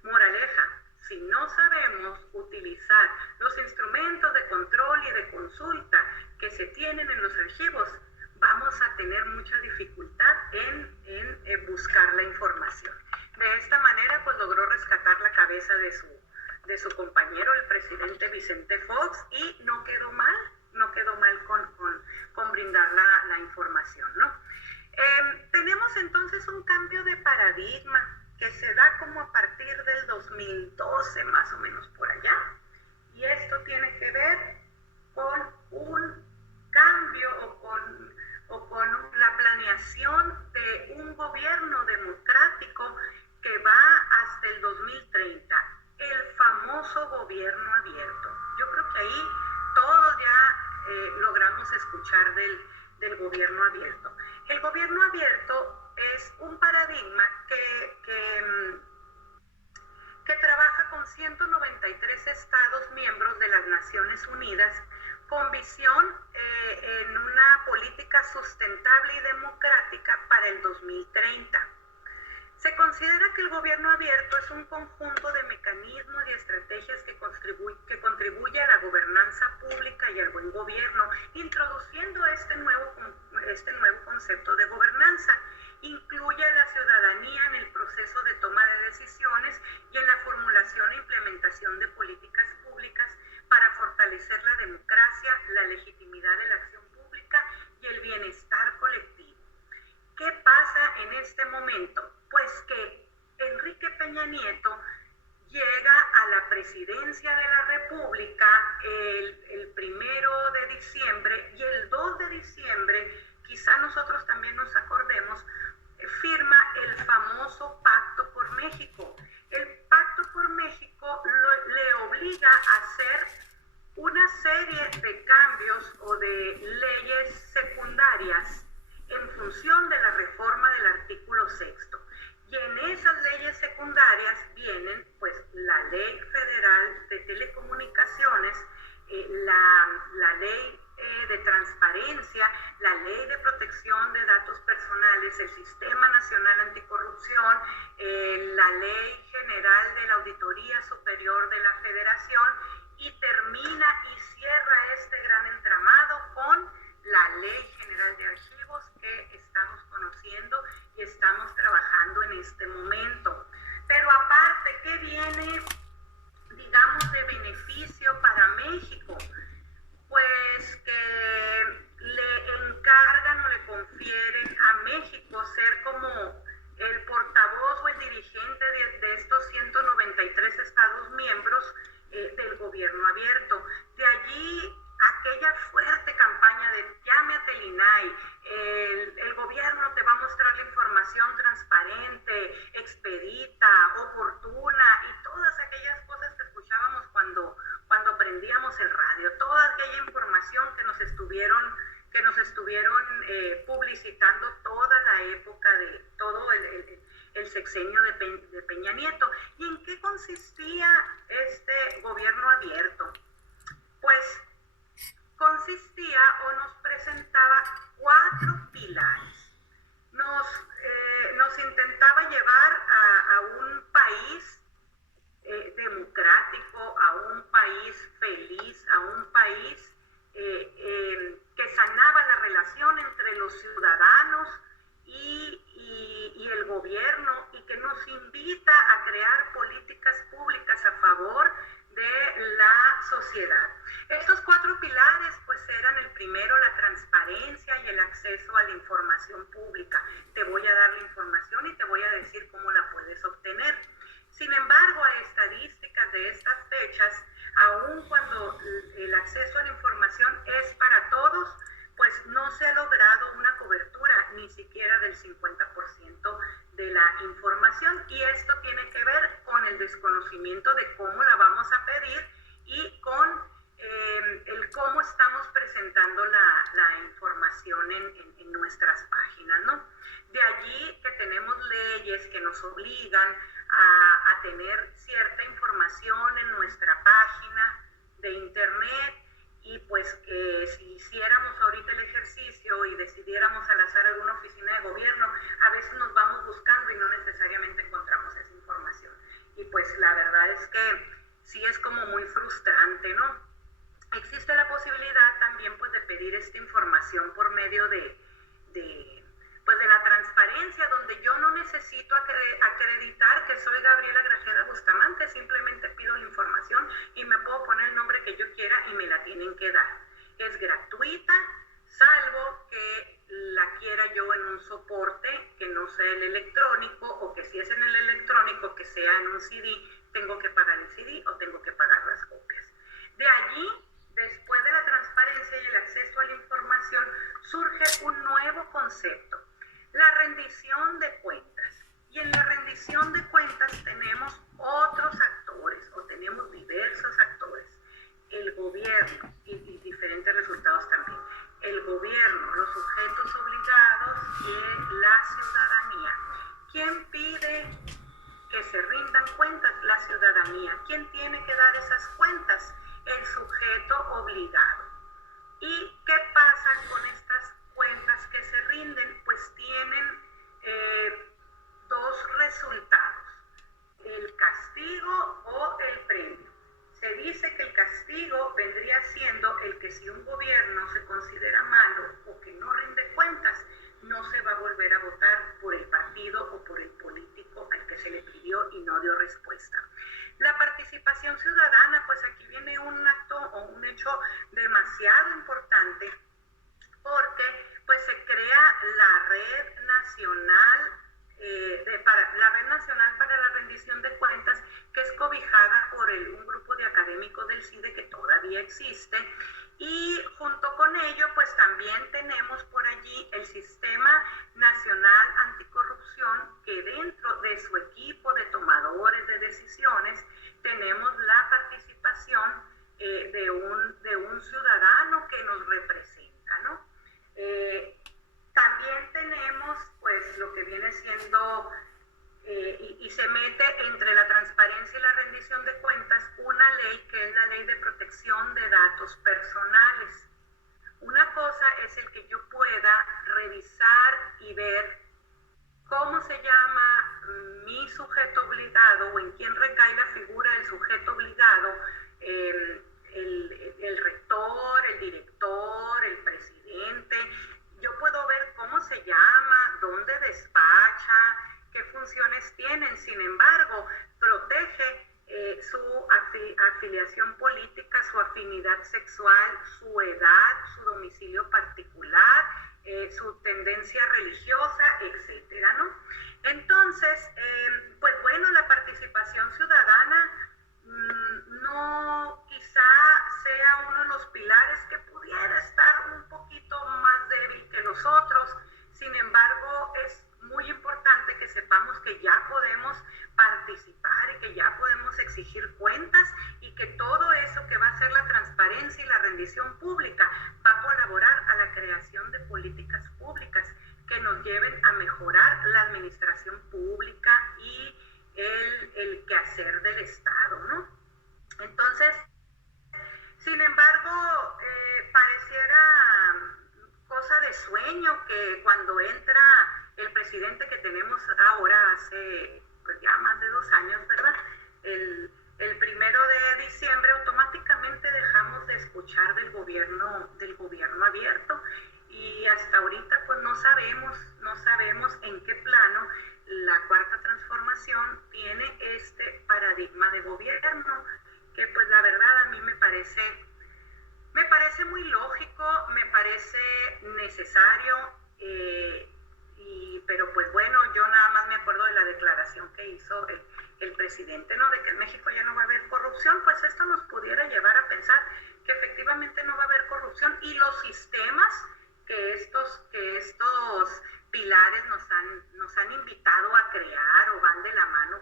Moraleja, si no sabemos utilizar los instrumentos de control y de consulta que se tienen en los archivos, vamos a tener mucha dificultad en buscar la información. De esta manera, pues logró rescatar la cabeza de su compañero, el presidente Vicente Fox, y no quedó mal con brindar la información, ¿no? Tenemos entonces un cambio de paradigma que se da como a partir del 2012, más o menos por allá, y esto tiene que ver con un cambio o con la planeación de un gobierno democrático que va hasta el 2030, el famoso gobierno abierto. Yo creo que ahí todos escuchar del gobierno abierto. El gobierno abierto es un paradigma que trabaja con 193 estados miembros de las Naciones Unidas con visión en una política sustentable y democrática para el 2030. Se considera que el gobierno abierto es un conjunto de mecanismos y estrategias que contribuye a la gobernanza pública y al buen gobierno, introduciendo este nuevo concepto de gobernanza. Incluye a la ciudadanía en el proceso de toma de decisiones y en la formulación e implementación de políticas públicas para fortalecer la democracia, la legitimidad de la acción pública y el bienestar colectivo. ¿Qué pasa en este momento? Pues que Enrique Peña Nieto llega a la presidencia de la República el 1 de diciembre y el 2 de diciembre, quizá nosotros también nos acordemos, firma el famoso Pacto por México. El Pacto por México le obliga a hacer una serie de cambios o de leyes secundarias en función de la reforma del artículo 6º. Y en esas leyes secundarias vienen pues la Ley Federal de Telecomunicaciones, la Ley de Transparencia, la Ley de Protección de Datos Personales, el Sistema Nacional Anticorrupción, la Ley General de la Auditoría Superior de la Federación, y termina y cierra este gran entramado con la Ley General de Archivos que estamos conociendo y estamos trabajando en este momento. Pero aparte, ¿qué viene, digamos, de beneficio para México? Pues que le encargan o le confieren a México ser como el portavoz o el dirigente de estos 193 estados miembros del gobierno abierto. De allí aquella fuerte campaña de llame a Telinay, el gobierno te va a mostrar la información transparente, expedita, oportuna, y todas aquellas cosas que escuchábamos cuando prendíamos el radio, toda aquella información que nos estuvieron publicitando toda la época de todo el sexenio de Peña Nieto. ¿Y en qué consistía este gobierno abierto? Pues consistía o nos presentaba 4 pilares. Nos intentaba llevar a un país democrático, a un país feliz, a un país que sanaba la relación entre los ciudadanos y el gobierno, y que nos invita a crear políticas públicas a favor de la sociedad. Estos 4 pilares pues eran: el primero, la transparencia y el acceso a la información pública. Te voy a dar la información y te voy a decir cómo la puedes obtener. Sin embargo, a estadísticas de estas fechas, aun cuando el acceso a la información es para todos, pues no se ha logrado una cobertura ni siquiera del 50% de la información, y esto tiene que ver con el desconocimiento de cómo la vamos a pedir y con el cómo estamos presentando la información en nuestras páginas, ¿no? De allí que tenemos leyes que nos obligan a tener cierta información en nuestra página de internet, y pues si hiciéramos ahorita el ejercicio y decidiéramos al azar alguna oficina de gobierno, a veces nos vamos buscando y no necesariamente encontramos esa información. Y pues la verdad es que sí es como muy frustrante, ¿no? Existe la posibilidad también pues de pedir esta información por medio de la transparencia, donde yo no necesito acreditar que soy Gabriela Grajeda Bustamante, simplemente pido la información y me puedo poner el nombre que yo quiera y me la tienen que dar. Es gratuita, salvo que la quiera yo en un soporte que no sea el electrónico, o que si es en el electrónico que sea en un CD, tengo que pagar el CD o tengo que pagar las copias. De allí, después de la transparencia y el acceso a la información, surge un nuevo concepto: la rendición de cuentas. Y en la rendición de cuentas tenemos otros actores, o tenemos diversos actores: el gobierno y diferentes resultados también, el gobierno, los sujetos obligados y la ciudadanía. ¿Quién pide que se rindan cuentas? La ciudadanía. ¿Quién tiene que dar esas cuentas? El sujeto obligado. ¿Y qué pasa con estas cuentas que se rinden? Pues tienen dos resultados: el castigo o el premio. Se dice que el castigo vendría siendo el que si un gobierno se considera malo o que no rinde cuentas, no se va a volver a votar por el partido o por el político al que se le pidió y no dio respuesta. La participación ciudadana, pues aquí viene un acto o un hecho demasiado importante, porque pues se crea la Red Nacional para la Rendición de Cuentas, que es cobijada por un grupo de académicos del CIDE que todavía existe, y junto con ello pues también tenemos por allí el Sistema Nacional Anticorrupción, que dentro de su equipo de tomadores de decisiones tenemos la participación de un ciudadano que nos representa, ¿no? También tenemos pues lo que viene siendo y se mete entre la transparencia y la rendición de cuentas una ley que es la Ley de Protección de Datos Personales. Una cosa es el que yo pueda revisar y ver cómo se llama mi sujeto obligado o en quién recae la figura del sujeto obligado, el rector, el director, el presidente. Yo puedo ver cómo se llama, dónde despacha, qué funciones tienen. Sin embargo, protege su afiliación política, su afinidad sexual, su edad, su domicilio particular, su tendencia religiosa, etcétera, ¿no? Entonces, pues bueno, la participación ciudadana no quizá sea uno de los pilares que pudiera estar un poquito más débil que los otros. Sin embargo, es muy importante que sepamos que ya podemos participar y que ya podemos exigir cuentas, y que todo eso que va a ser la transparencia y la rendición pública va a colaborar a la creación de políticas públicas que nos lleven a mejorar la administración pública y el quehacer del Estado, ¿no? Entonces, sin embargo, pareciera cosa de sueño que cuando entra el presidente que tenemos ahora hace pues ya más de 2 años, ¿verdad? El 1 de diciembre automáticamente dejamos de escuchar del gobierno abierto, y hasta ahorita pues no sabemos en qué plano la Cuarta Transformación tiene este paradigma de gobierno, que pues la verdad a mí me parece muy lógico, me parece necesario, pero pues bueno, yo nada más me acuerdo de la declaración que hizo el presidente, ¿no? De que en México ya no va a haber corrupción. Pues esto nos pudiera llevar a pensar que efectivamente no va a haber corrupción, y los sistemas que estos pilares nos han invitado a crear o van de la mano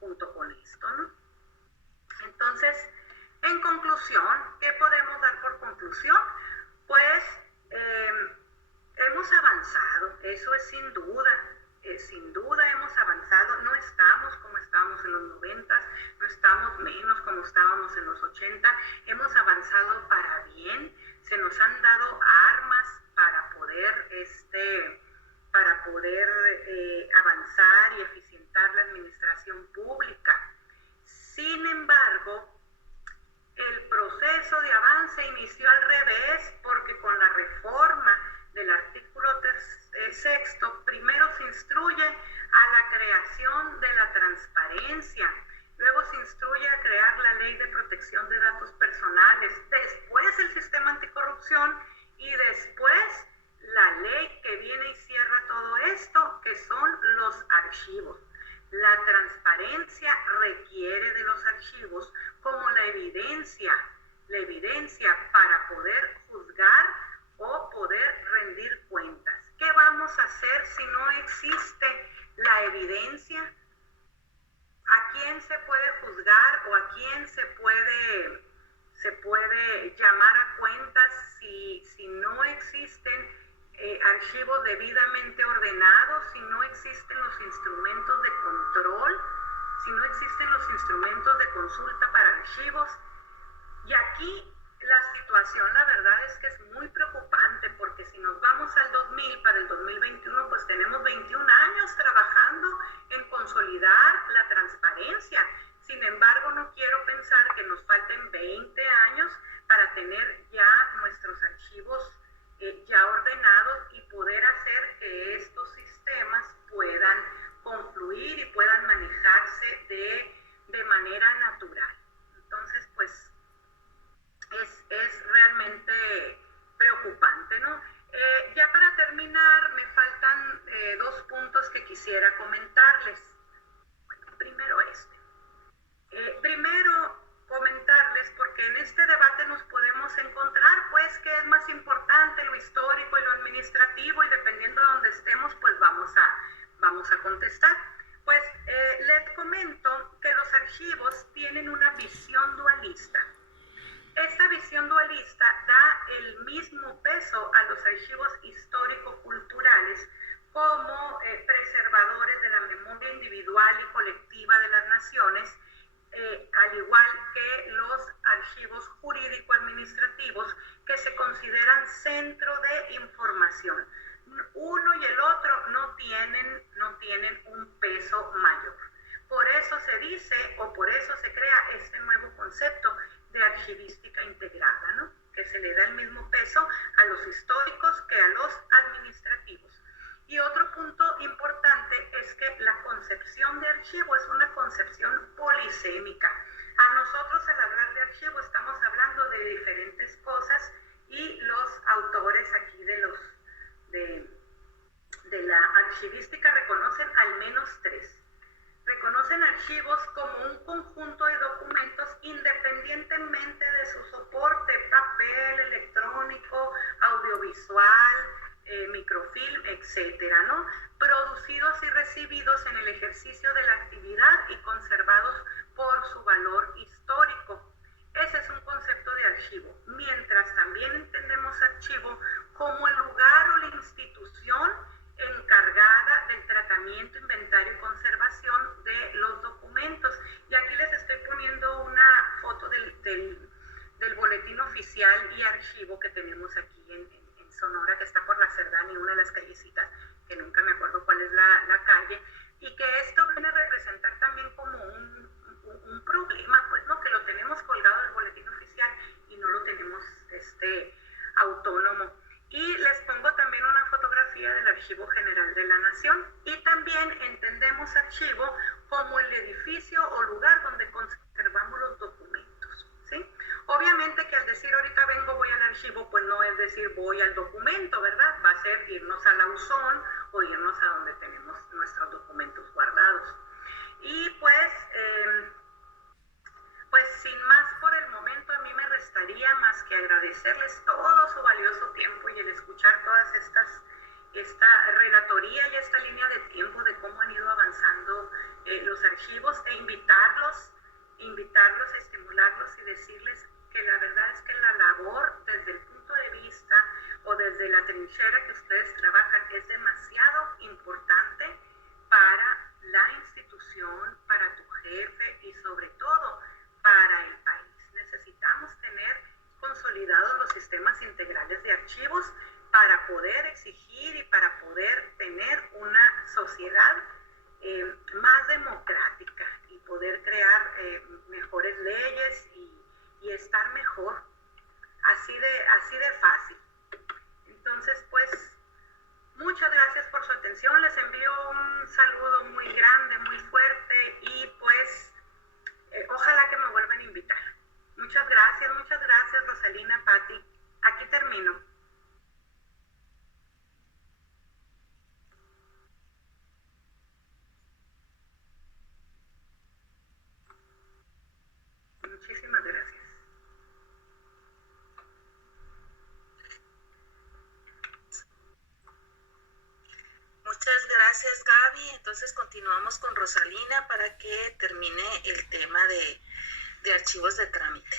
junto con esto, ¿no? Entonces, en conclusión, ¿qué podemos dar por conclusión? Pues hemos avanzado, eso es sin duda hemos avanzado. No estamos como estábamos en los 90, no estamos menos como estábamos en los 80, hemos avanzado para bien, se nos han dado armas para poder avanzar y eficientar la administración pública. Sin embargo, el proceso de avance inició al revés, porque con la reforma del artículo 6, primero se instruye a la creación de la transparencia, luego se instruye a crear la Ley de Protección de Datos Personales, después el Sistema Anticorrupción, y después la ley que viene y cierra todo esto, que son los archivos. La transparencia requiere de los archivos como la evidencia para poder juzgar o poder rendir cuentas. ¿Qué vamos a hacer si no existe la evidencia? ¿A quién se puede juzgar o a quién se puede llamar a cuentas, si no existen archivos debidamente ordenados, si no existen los instrumentos de control, si no existen los instrumentos de consulta para archivos. Y aquí la situación, la verdad es que es muy preocupante, porque si nos vamos al 2000, para el 2021, pues tenemos 21 años trabajando en consolidar la transparencia. Sin embargo, no quiero pensar que nos falten 20 años para tener ya nuestros archivos ya ordenados y poder hacer que estos sistemas puedan confluir y puedan manejarse de manera natural. Entonces, pues, es realmente preocupante, ¿no? Ya para terminar, me faltan 2 puntos que quisiera comentarles. Bueno, primero Primero, comentarles, porque en este debate nos podemos encontrar, pues, qué es más importante, lo histórico y lo administrativo, y dependiendo de donde estemos, pues vamos a contestar. Pues les comento que los archivos tienen una visión dualista. Esta visión dualista da el mismo peso a los archivos histórico-culturales como preservadores de la memoria individual y colectiva de las naciones, al igual que los archivos jurídico-administrativos, que se consideran centro de información. Uno y el otro no tienen un peso mayor. Por eso se dice, o por eso se crea este nuevo concepto de archivística integrada, ¿no? Que se le da el mismo peso a los históricos que a los administrativos. Y otro punto importante es que la concepción de archivo es una concepción polisémica. A nosotros, al hablar de archivo, estamos hablando de diferentes cosas, y los autores aquí de la archivística reconocen al menos 3. Reconocen archivos como un conjunto de documentos independientemente de su soporte, papel, electrónico, audiovisual, microfilm, etcétera, ¿no? Producidos y recibidos en el ejercicio de la actividad y conservados por su valor histórico. Ese es un concepto de archivo. Mientras también entendemos archivo como el lugar o la institución encargada del tratamiento, inventario y conservación de los documentos. Y aquí les estoy poniendo una foto del boletín oficial y archivo que tenemos aquí en Sonora, que está por la Cerdán y una de las callecitas, que nunca me acuerdo cuál es la calle, y que esto viene a representar también como un problema, pues, ¿no? Que lo tenemos colgado del boletín oficial y no lo tenemos autónomo. Y les pongo también una fotografía del Archivo General de la Nación, y también entendemos archivo como el edificio o lugar donde conservamos los documentos, ¿sí? Obviamente que al decir ahorita voy al archivo, pues no es decir voy al documento, ¿verdad? Va a ser irnos al buzón o irnos a donde tenemos nuestros documentos guardados. Y pues sin más por el momento, a mí me restaría más que agradecerles todo su valioso tiempo y el escuchar todas esta relatoría y esta línea de tiempo de cómo han ido avanzando los archivos, e invitarlos, a estimularlos y decirles que la verdad es que la labor desde el punto de vista o desde la trinchera que ustedes trabajan es demasiado importante para la institución, para tu jefe y sobre todo para el país. Necesitamos tener consolidados los sistemas integrales de archivos para poder exigir y para poder tener una sociedad más democrática y poder crear mejores leyes y estar mejor, así de fácil. Entonces, pues, muchas gracias por su atención. Les envío un saludo muy grande, muy fuerte, y pues ojalá que me vuelvan a invitar. Muchas gracias, Rosalina, Patti. Aquí termino. Muchísimas gracias. Muchas gracias, Gaby. Entonces continuamos con Rosalina para que termine el tema de archivos de trámite.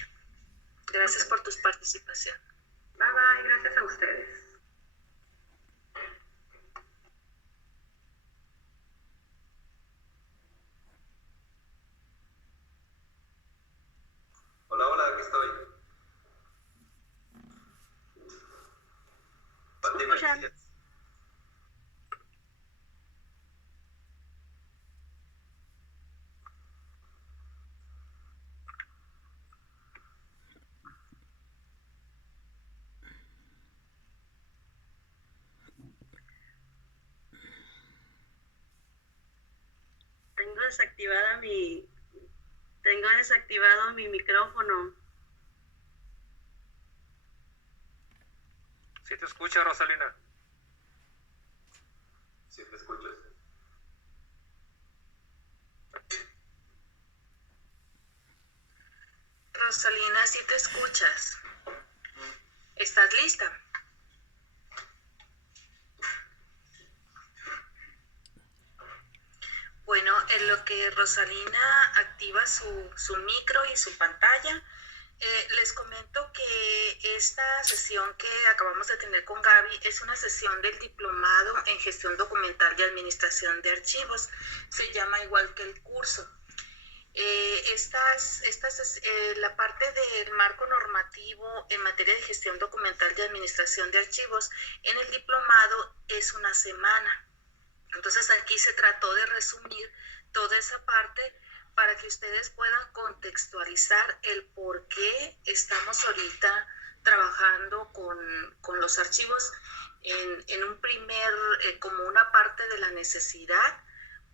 Gracias por tu participación. Ay, gracias a ustedes. Hola, hola, aquí estoy. Escuchan. Tengo desactivado mi micrófono. ¿Sí te escucha, Rosalina? Sí, te escuchas. Rosalina, sí te escuchas. ¿Estás lista? Bueno, en lo que Rosalina activa su micro y su pantalla, les comento que esta sesión que acabamos de tener con Gaby es una sesión del diplomado en gestión documental y administración de archivos. Se llama igual que el curso. La parte del marco normativo en materia de gestión documental y administración de archivos en el diplomado es una semana. Entonces aquí se trató de resumir toda esa parte para que ustedes puedan contextualizar el por qué estamos ahorita trabajando con los archivos en un primer, como una parte de la necesidad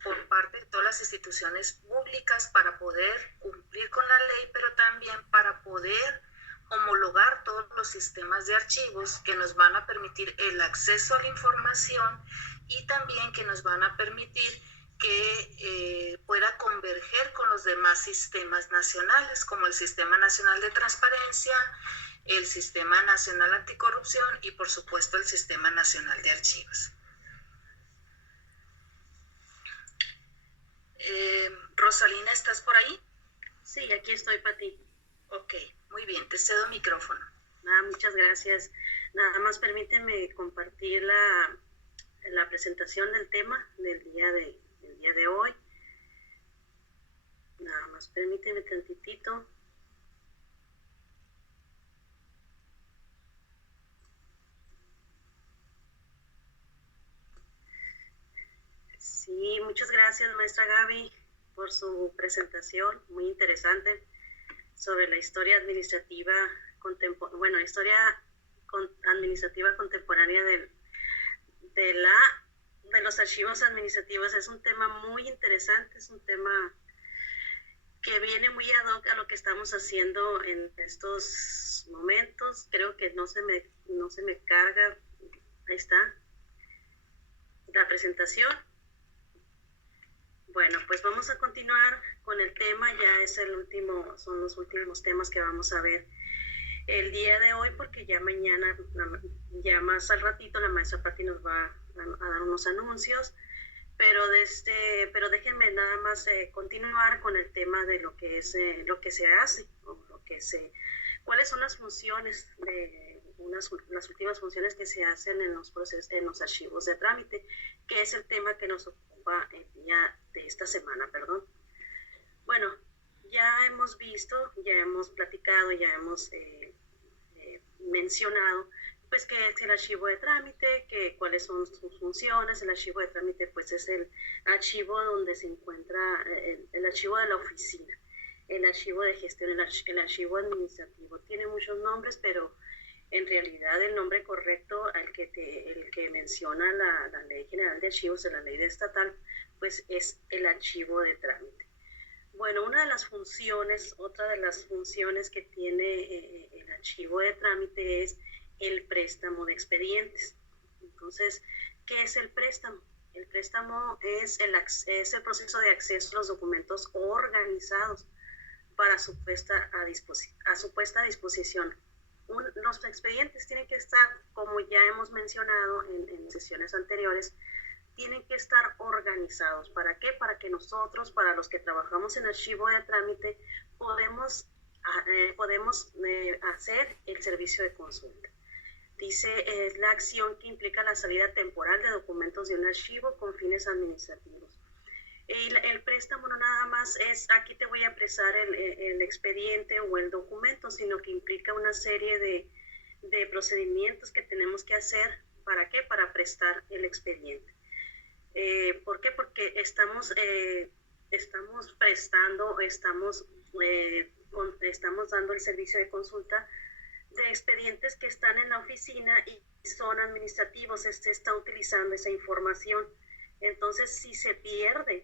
por parte de todas las instituciones públicas para poder cumplir con la ley, pero también para poder homologar todos los sistemas de archivos que nos van a permitir el acceso a la información y también que nos van a permitir que pueda converger con los demás sistemas nacionales, como el Sistema Nacional de Transparencia, el Sistema Nacional Anticorrupción y, por supuesto, el Sistema Nacional de Archivos. Rosalina, ¿estás por ahí? Sí, aquí estoy, Pati. Ok, muy bien, te cedo micrófono. Muchas gracias. Nada más permíteme compartir la presentación del tema del día de hoy. Nada más permíteme tantitito. Sí, muchas gracias, maestra Gaby, por su presentación, muy interesante, sobre la historia administrativa administrativa contemporánea de los archivos administrativos. Es un tema muy interesante, es un tema que viene muy ad hoc a lo que estamos haciendo en estos momentos. Creo que no se me carga. Ahí está la presentación. Bueno, pues vamos a continuar con el tema. Ya son los últimos temas que vamos a ver el día de hoy, porque ya mañana, ya más al ratito, la maestra Pati nos va a dar unos anuncios, pero déjenme nada más continuar con el tema de lo que se hace, o cuáles son las funciones las últimas funciones que se hacen en los archivos de trámite, que es el tema que nos ocupa el día de esta semana, perdón. Bueno, ya hemos visto, ya hemos platicado, ya hemos mencionado, pues, qué es el archivo de trámite, cuáles son sus funciones. El archivo de trámite, pues, es el archivo donde se encuentra el archivo de la oficina, el archivo de gestión, el archivo administrativo. Tiene muchos nombres, pero en realidad el nombre correcto el que menciona la Ley General de Archivos, la ley estatal, pues es el archivo de trámite. Bueno, otra de las funciones que tiene el archivo de trámite es el préstamo de expedientes. Entonces, ¿qué es el préstamo? El préstamo es el proceso de acceso a los documentos organizados para su puesta a disposición. Los expedientes tienen que estar, como ya hemos mencionado en sesiones anteriores, tienen que estar organizados. ¿Para qué? Para que nosotros, para los que trabajamos en archivo de trámite, podemos hacer el servicio de consulta. dice, es la acción que implica la salida temporal de documentos de un archivo con fines administrativos. Y el préstamo no nada más es, aquí te voy a prestar el expediente o el documento, sino que implica una serie de procedimientos que tenemos que hacer. ¿Para qué? Para prestar el expediente. ¿Por qué? Porque estamos prestando, estamos dando el servicio de consulta de expedientes que están en la oficina y son administrativos. Se está utilizando esa información. Entonces, si se pierde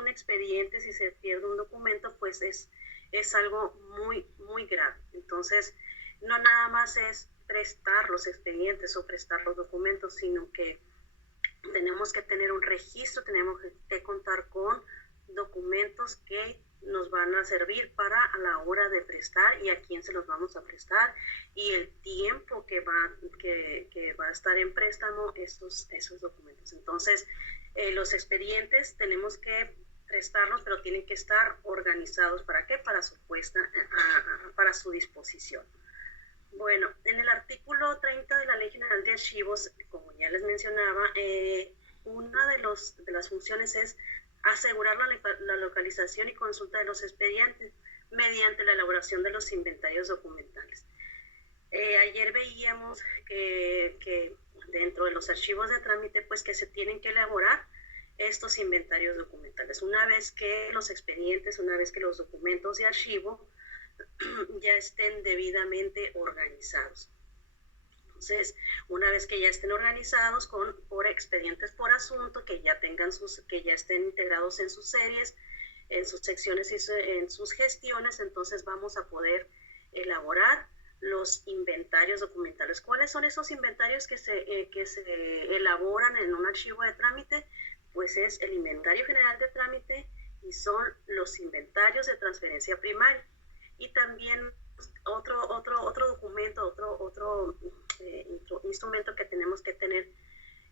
un expediente, si se pierde un documento, pues es algo muy, muy grave. Entonces, no nada más es prestar los expedientes o prestar los documentos, sino que tenemos que tener un registro, tenemos que contar con documentos que nos van a servir para a la hora de prestar y a quién se los vamos a prestar y el tiempo que va a estar en préstamo esos documentos. Entonces, los expedientes tenemos que prestarlos, pero tienen que estar organizados. ¿Para qué? Para su disposición. Bueno, en el artículo 30 de la Ley General de Archivos, como ya les mencionaba, una de las funciones es asegurar la localización y consulta de los expedientes mediante la elaboración de los inventarios documentales. Ayer veíamos que dentro de los archivos de trámite, pues que se tienen que elaborar estos inventarios documentales. Una vez que los expedientes, una vez que los documentos de archivo ya estén debidamente organizados. Entonces, una vez que ya estén organizados por expedientes por asunto, que ya estén integrados en sus series, en sus secciones y en sus gestiones, entonces vamos a poder elaborar los inventarios documentales. ¿Cuáles son esos inventarios que se elaboran en un archivo de trámite? Pues es el inventario general de trámite y son los inventarios de transferencia primaria. Y también otro documento, otro instrumento que tenemos que tener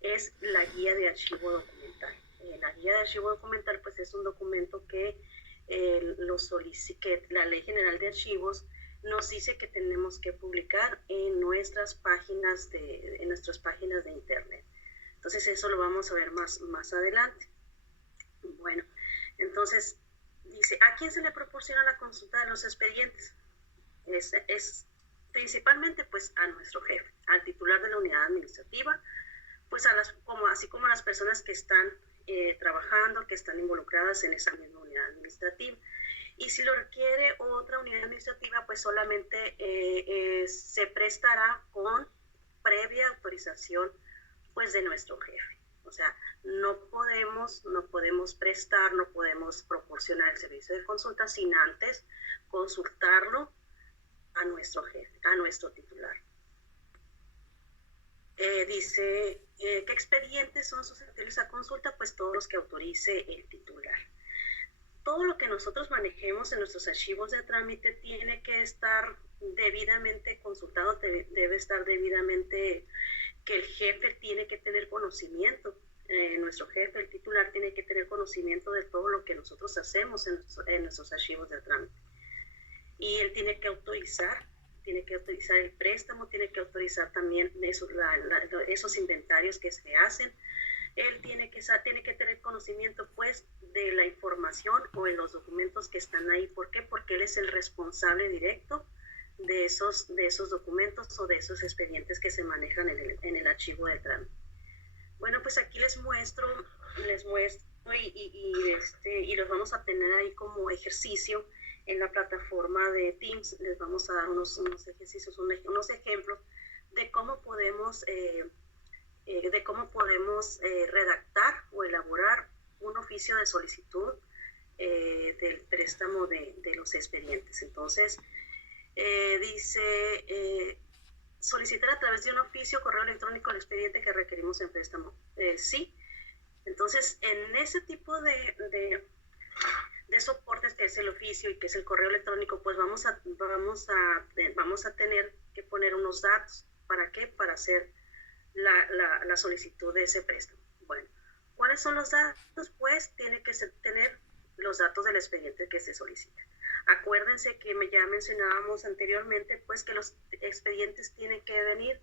es la guía de archivo documental. La guía de archivo documental pues es un documento que la Ley General de Archivos nos dice que tenemos que publicar en nuestras páginas de internet. Entonces eso lo vamos a ver más adelante. Bueno, entonces dice, ¿a quién se le proporciona la consulta de los expedientes? Es principalmente pues a nuestro jefe, al titular de la unidad administrativa, pues así como a las personas que están trabajando, que están involucradas en esa misma unidad administrativa. Y si lo requiere otra unidad administrativa, pues solamente se prestará con previa autorización pues de nuestro jefe. O sea, no podemos prestar, no podemos proporcionar el servicio de consulta sin antes consultarlo a nuestro jefe, a nuestro titular. Dice, ¿qué expedientes son susceptibles a consulta? Pues todos los que autorice el titular. Todo lo que nosotros manejemos en nuestros archivos de trámite tiene que estar debidamente consultado, debe estar debidamente, que el jefe tiene que tener conocimiento. Nuestro jefe, el titular, tiene que tener conocimiento de todo lo que nosotros hacemos en nuestros archivos de trámite. Y él tiene que autorizar el préstamo, tiene que autorizar también esos inventarios que se hacen. Él tiene que tener conocimiento pues de la información o de los documentos que están ahí. ¿Por qué? Porque él es el responsable directo de esos documentos o de esos expedientes que se manejan en el archivo de trámite. Bueno, pues aquí les muestro y los vamos a tener ahí como ejercicio en la plataforma de Teams. Les vamos a dar unos ejercicios, unos ejemplos de cómo podemos redactar o elaborar un oficio de solicitud del préstamo de los expedientes. Entonces, dice, solicitar a través de un oficio, correo electrónico el expediente que requerimos en préstamo. Sí. Entonces, en ese tipo de soportes que es el oficio y que es el correo electrónico, pues vamos a tener que poner unos datos. ¿Para qué? Para hacer la solicitud de ese préstamo. Bueno, ¿cuáles son los datos? Pues tiene que tener los datos del expediente que se solicita. Acuérdense que ya mencionábamos anteriormente, pues que los expedientes tienen que venir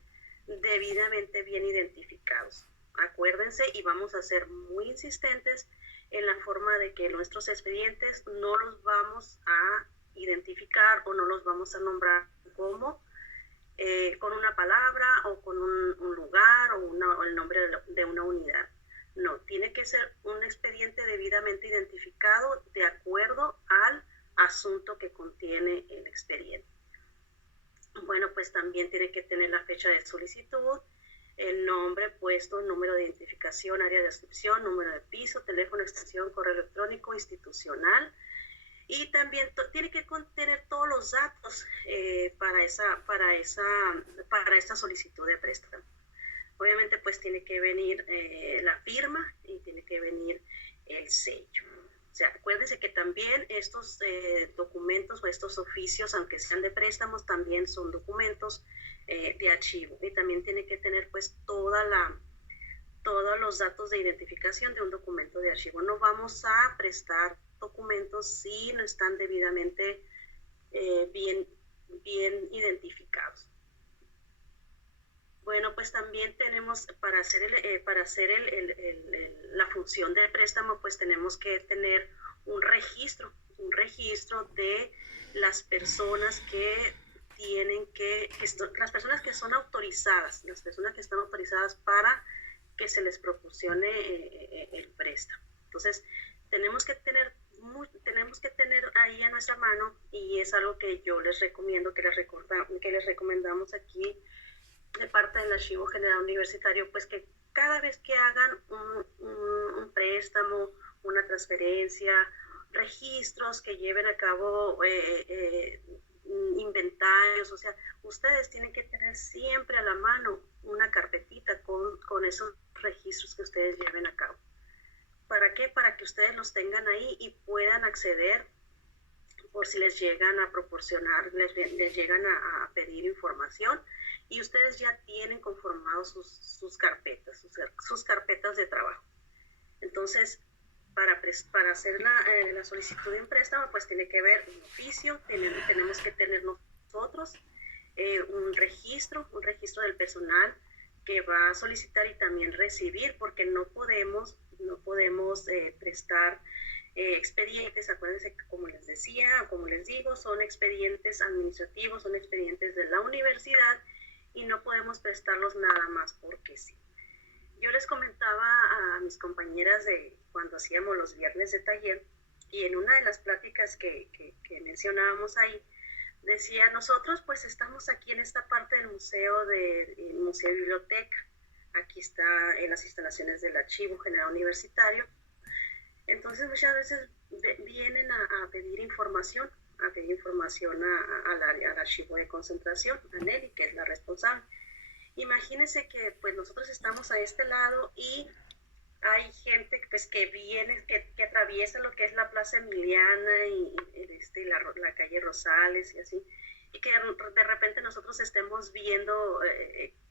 debidamente bien identificados. Acuérdense, y vamos a ser muy insistentes en la forma de que nuestros expedientes no los vamos a identificar o no los vamos a nombrar como con una palabra o con un lugar o el nombre de una unidad. No, tiene que ser un expediente debidamente identificado de acuerdo al asunto que contiene el expediente. Bueno, pues también tiene que tener la fecha de solicitud, el nombre, puesto, número de identificación, área de inscripción, número de piso, teléfono, extensión, correo electrónico, institucional, y también tiene que contener todos los datos para esta solicitud de préstamo. Obviamente pues tiene que venir la firma y tiene que venir el sello. O sea, acuérdense que también estos documentos o estos oficios, aunque sean de préstamos, también son documentos de archivo, y también tiene que tener pues todos los datos de identificación de un documento de archivo. No vamos a prestar documentos si no están debidamente bien identificados. Bueno, pues también tenemos, para hacer la función del préstamo, pues tenemos que tener un registro de las personas que las personas que son autorizadas, las personas que están autorizadas para que se les proporcione el préstamo. Entonces, tenemos que tener ahí a nuestra mano, y es algo que yo les recomiendo, que les recomendamos aquí de parte del Archivo General Universitario, pues que cada vez que hagan un préstamo, una transferencia, registros, que lleven a cabo inventarios, o sea, ustedes tienen que tener siempre a la mano una carpetita con esos registros que ustedes lleven a cabo. ¿Para qué? Para que ustedes los tengan ahí y puedan acceder por si les llegan a proporcionar, les llegan a pedir información, y ustedes ya tienen conformados sus carpetas de trabajo. Entonces, para hacer la solicitud de un préstamo, pues tiene que haber un oficio, tenemos que tener nosotros un registro del personal que va a solicitar y también recibir, porque no podemos prestar expedientes. Acuérdense que, como les decía, como les digo, son expedientes administrativos, son expedientes de la universidad, y no podemos prestarlos nada más porque sí. Yo les comentaba a mis compañeras de cuando hacíamos los viernes de taller, y en una de las pláticas que mencionábamos ahí, decía, nosotros pues estamos aquí en esta parte del museo biblioteca, aquí está en las instalaciones del Archivo General Universitario. Entonces muchas veces vienen a pedir información, al archivo de concentración, a Nelly, que es la responsable. Imagínense que pues nosotros estamos a este lado y hay gente pues que viene, que atraviesa lo que es la Plaza Emiliana y la calle Rosales y así, y que de repente nosotros estemos viendo,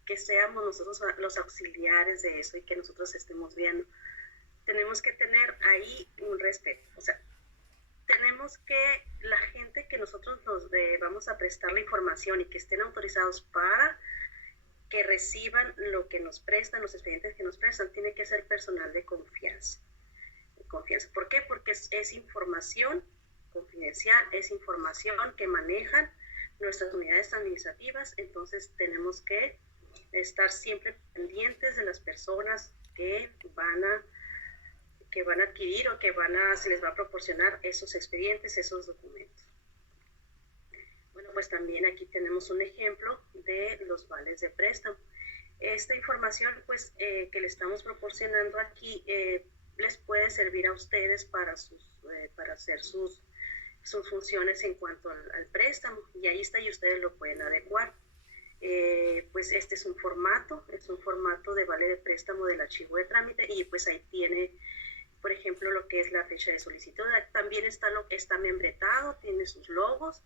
que seamos nosotros los auxiliares de eso y que nosotros estemos viendo. Tenemos que tener ahí un respeto, o sea, tenemos que, la gente que nosotros vamos a prestar la información y que estén autorizados para que reciban lo que nos prestan, los expedientes que nos prestan, tiene que ser personal de confianza. ¿Por qué? Porque es información confidencial, es información que manejan nuestras unidades administrativas. Entonces tenemos que estar siempre pendientes de las personas que van a adquirir o que se les va a proporcionar esos expedientes, esos documentos. Bueno, pues también aquí tenemos un ejemplo de los vales de préstamo. Esta información pues que le estamos proporcionando aquí les puede servir a ustedes para hacer sus funciones en cuanto al préstamo, y ahí está, y ustedes lo pueden adecuar. Pues este es un formato de vale de préstamo del archivo de trámite, y pues ahí tiene, por ejemplo, lo que es la fecha de solicitud. También está lo que está membretado, tiene sus logos,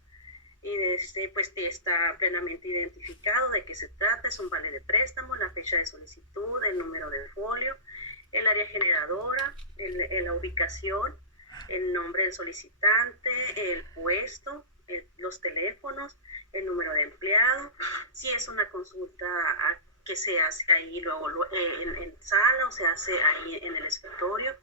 y pues está plenamente identificado de qué se trata. Es un vale de préstamo, la fecha de solicitud, el número del folio, el área generadora, la ubicación, el nombre del solicitante, el puesto, los teléfonos, el número de empleado. Si es una consulta que se hace ahí luego en sala o se hace ahí en el escritorio.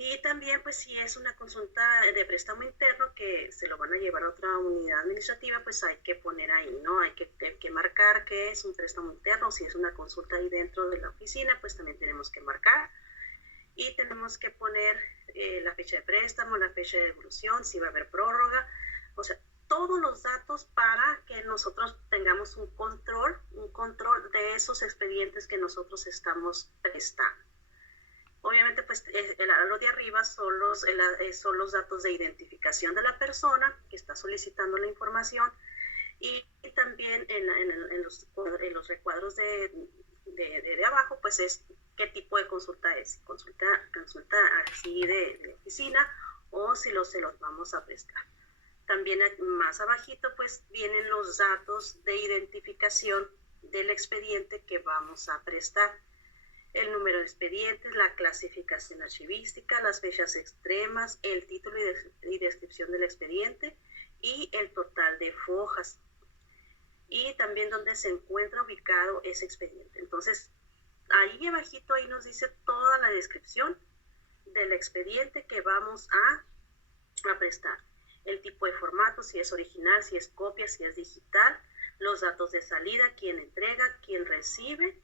Y también, pues, si es una consulta de préstamo interno que se lo van a llevar a otra unidad administrativa, pues hay que poner ahí, ¿no? Hay que marcar que es un préstamo interno. Si es una consulta ahí dentro de la oficina, pues también tenemos que marcar. Y tenemos que poner la fecha de préstamo, la fecha de devolución, si va a haber prórroga. O sea, todos los datos para que nosotros tengamos un control de esos expedientes que nosotros estamos prestando. Obviamente, pues, lo de arriba son los datos de identificación de la persona que está solicitando la información y también en los recuadros de abajo, pues, es qué tipo de consulta es. Consulta así de oficina o si se los vamos a prestar. También más abajito, pues, vienen los datos de identificación del expediente que vamos a prestar. El número de expedientes, la clasificación archivística, las fechas extremas, el título y descripción del expediente y el total de fojas. Y también dónde se encuentra ubicado ese expediente. Entonces, ahí abajito, ahí nos dice toda la descripción del expediente que vamos a prestar. El tipo de formato, si es original, si es copia, si es digital, los datos de salida, quién entrega, quién recibe,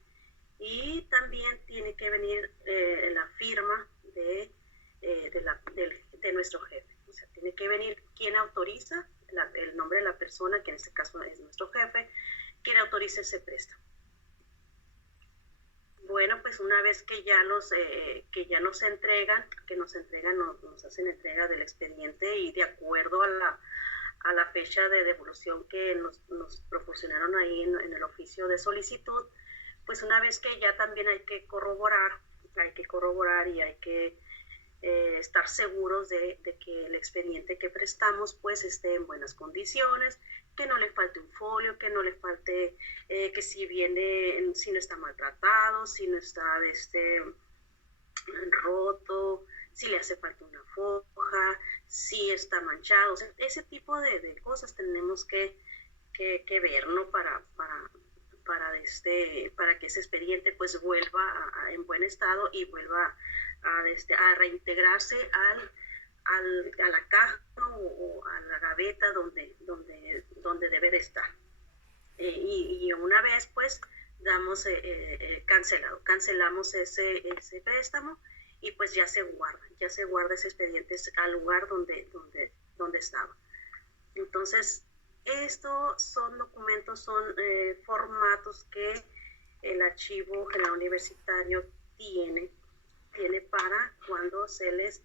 y también tiene que venir la firma de nuestro jefe. O sea, tiene que venir quién autoriza, el nombre de la persona, que en este caso es nuestro jefe, quién autoriza ese préstamo. Bueno, pues una vez que ya nos entregan, nos hacen entrega del expediente y de acuerdo a la fecha de devolución que nos proporcionaron ahí en el oficio de solicitud, pues una vez que ya también hay que corroborar y hay que estar seguros de que el expediente que prestamos pues esté en buenas condiciones, que no le falte un folio, que no le falte, que si no está maltratado, si no está roto, si le hace falta una foja, si está manchado. O sea, ese tipo de cosas tenemos que ver, ¿no? Para que ese expediente pues vuelva en buen estado y vuelva a reintegrarse a la caja, ¿no? O a la gaveta donde debe de estar. Y una vez pues damos cancelamos ese préstamo y pues ya se guarda ese expediente al lugar donde estaba. Entonces, estos son documentos, son formatos que el Archivo General Universitario tiene para cuando se les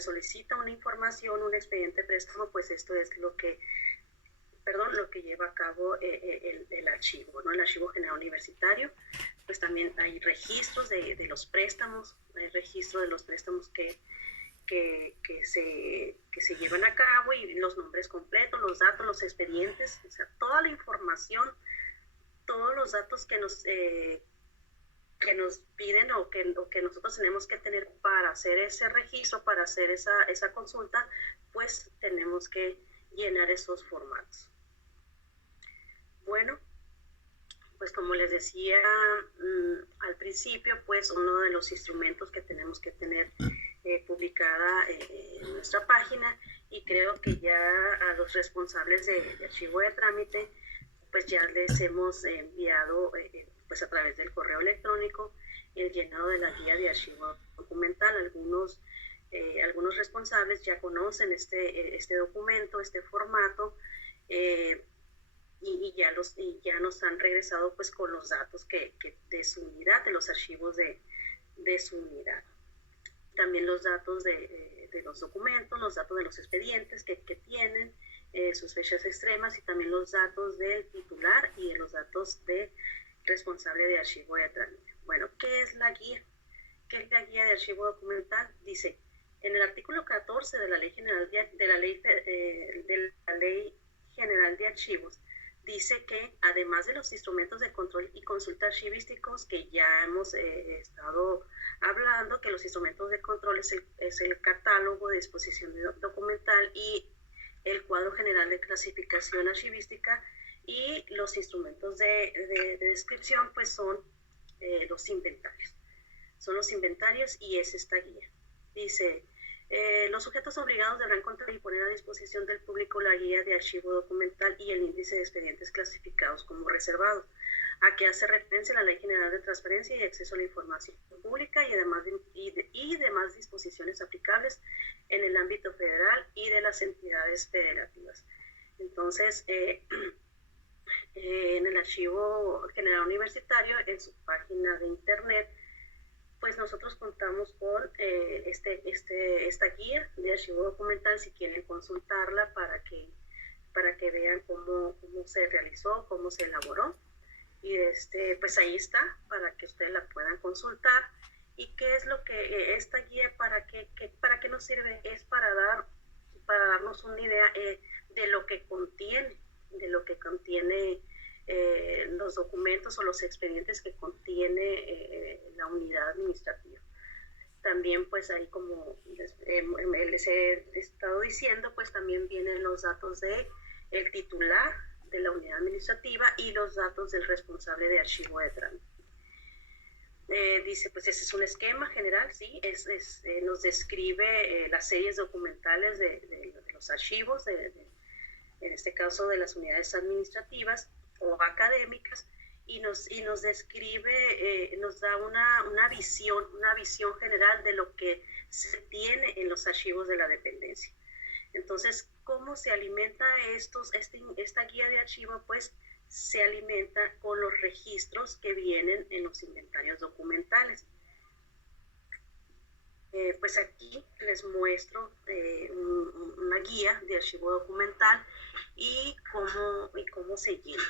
solicita una información, un expediente de préstamo, pues esto es lo que lleva a cabo el archivo, ¿no? El Archivo General Universitario. Pues también hay registros de los préstamos, hay registro de los préstamos que se llevan a cabo y los nombres completos, los datos, los expedientes, o sea, toda la información, todos los datos que nos piden o que nosotros tenemos que tener para hacer ese registro, para hacer esa consulta, pues tenemos que llenar esos formatos. Bueno, pues como les decía al principio, pues uno de los instrumentos que tenemos que tener publicada en nuestra página, y creo que ya a los responsables de archivo de trámite pues ya les hemos enviado pues a través del correo electrónico el llenado de la guía de archivo documental. Algunos responsables ya conocen este documento, este formato, y ya nos han regresado pues con los datos de su unidad, de los archivos de su unidad. También los datos de los documentos, los datos de los expedientes que tienen, sus fechas extremas, y también los datos del titular y los datos del responsable de archivo de trámite. Bueno, ¿qué es la guía? ¿Qué es la guía de archivo documental? Dice, en el artículo 14 de la Ley General de Archivos, dice que además de los instrumentos de control y consulta archivísticos que ya hemos estado hablando, que los instrumentos de control es el catálogo de disposición documental y el cuadro general de clasificación archivística, y los instrumentos de descripción pues son los inventarios. Son los inventarios y es esta guía. Dice, los sujetos obligados deberán contar y poner a disposición del público la guía de archivo documental y el índice de expedientes clasificados como reservados, a que hace referencia la Ley General de Transparencia y Acceso a la Información Pública y demás disposiciones aplicables en el ámbito federal y de las entidades federativas. Entonces, en el Archivo General Universitario, en su página de internet, pues nosotros contamos con esta guía de archivo documental, si quieren consultarla para que vean cómo se realizó, cómo se elaboró. Y pues ahí está, para que ustedes la puedan consultar. ¿Y qué es lo que esta guía, para qué nos sirve? Es para darnos una idea de lo que contiene los documentos o los expedientes que contiene la unidad administrativa. También pues ahí, como les he estado diciendo, pues también vienen los datos de el titular de la unidad administrativa y los datos del responsable de archivo de trámite. Dice, pues ese es un esquema general, ¿sí? Nos describe las series documentales de los archivos, en este caso de las unidades administrativas o académicas, y nos describe, nos da una visión general de lo que se tiene en los archivos de la dependencia. Entonces, ¿cómo se alimenta esta guía de archivo? Pues se alimenta con los registros que vienen en los inventarios documentales. Pues aquí les muestro una guía de archivo documental y cómo se llena,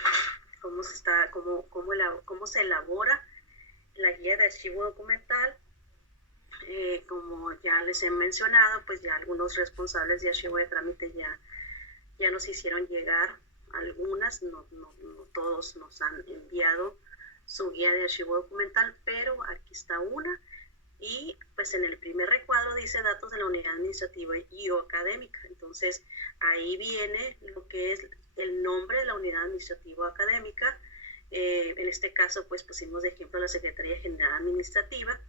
cómo se elabora la guía de archivo documental. Como ya les he mencionado, pues ya algunos responsables de archivo de trámite ya nos hicieron llegar algunas, no todos nos han enviado su guía de archivo documental, pero aquí está una. Y pues en el primer recuadro dice datos de la unidad administrativa y o académica. Entonces ahí viene lo que es el nombre de la unidad administrativa o académica. En este caso pues pusimos de ejemplo la Secretaría General Administrativa.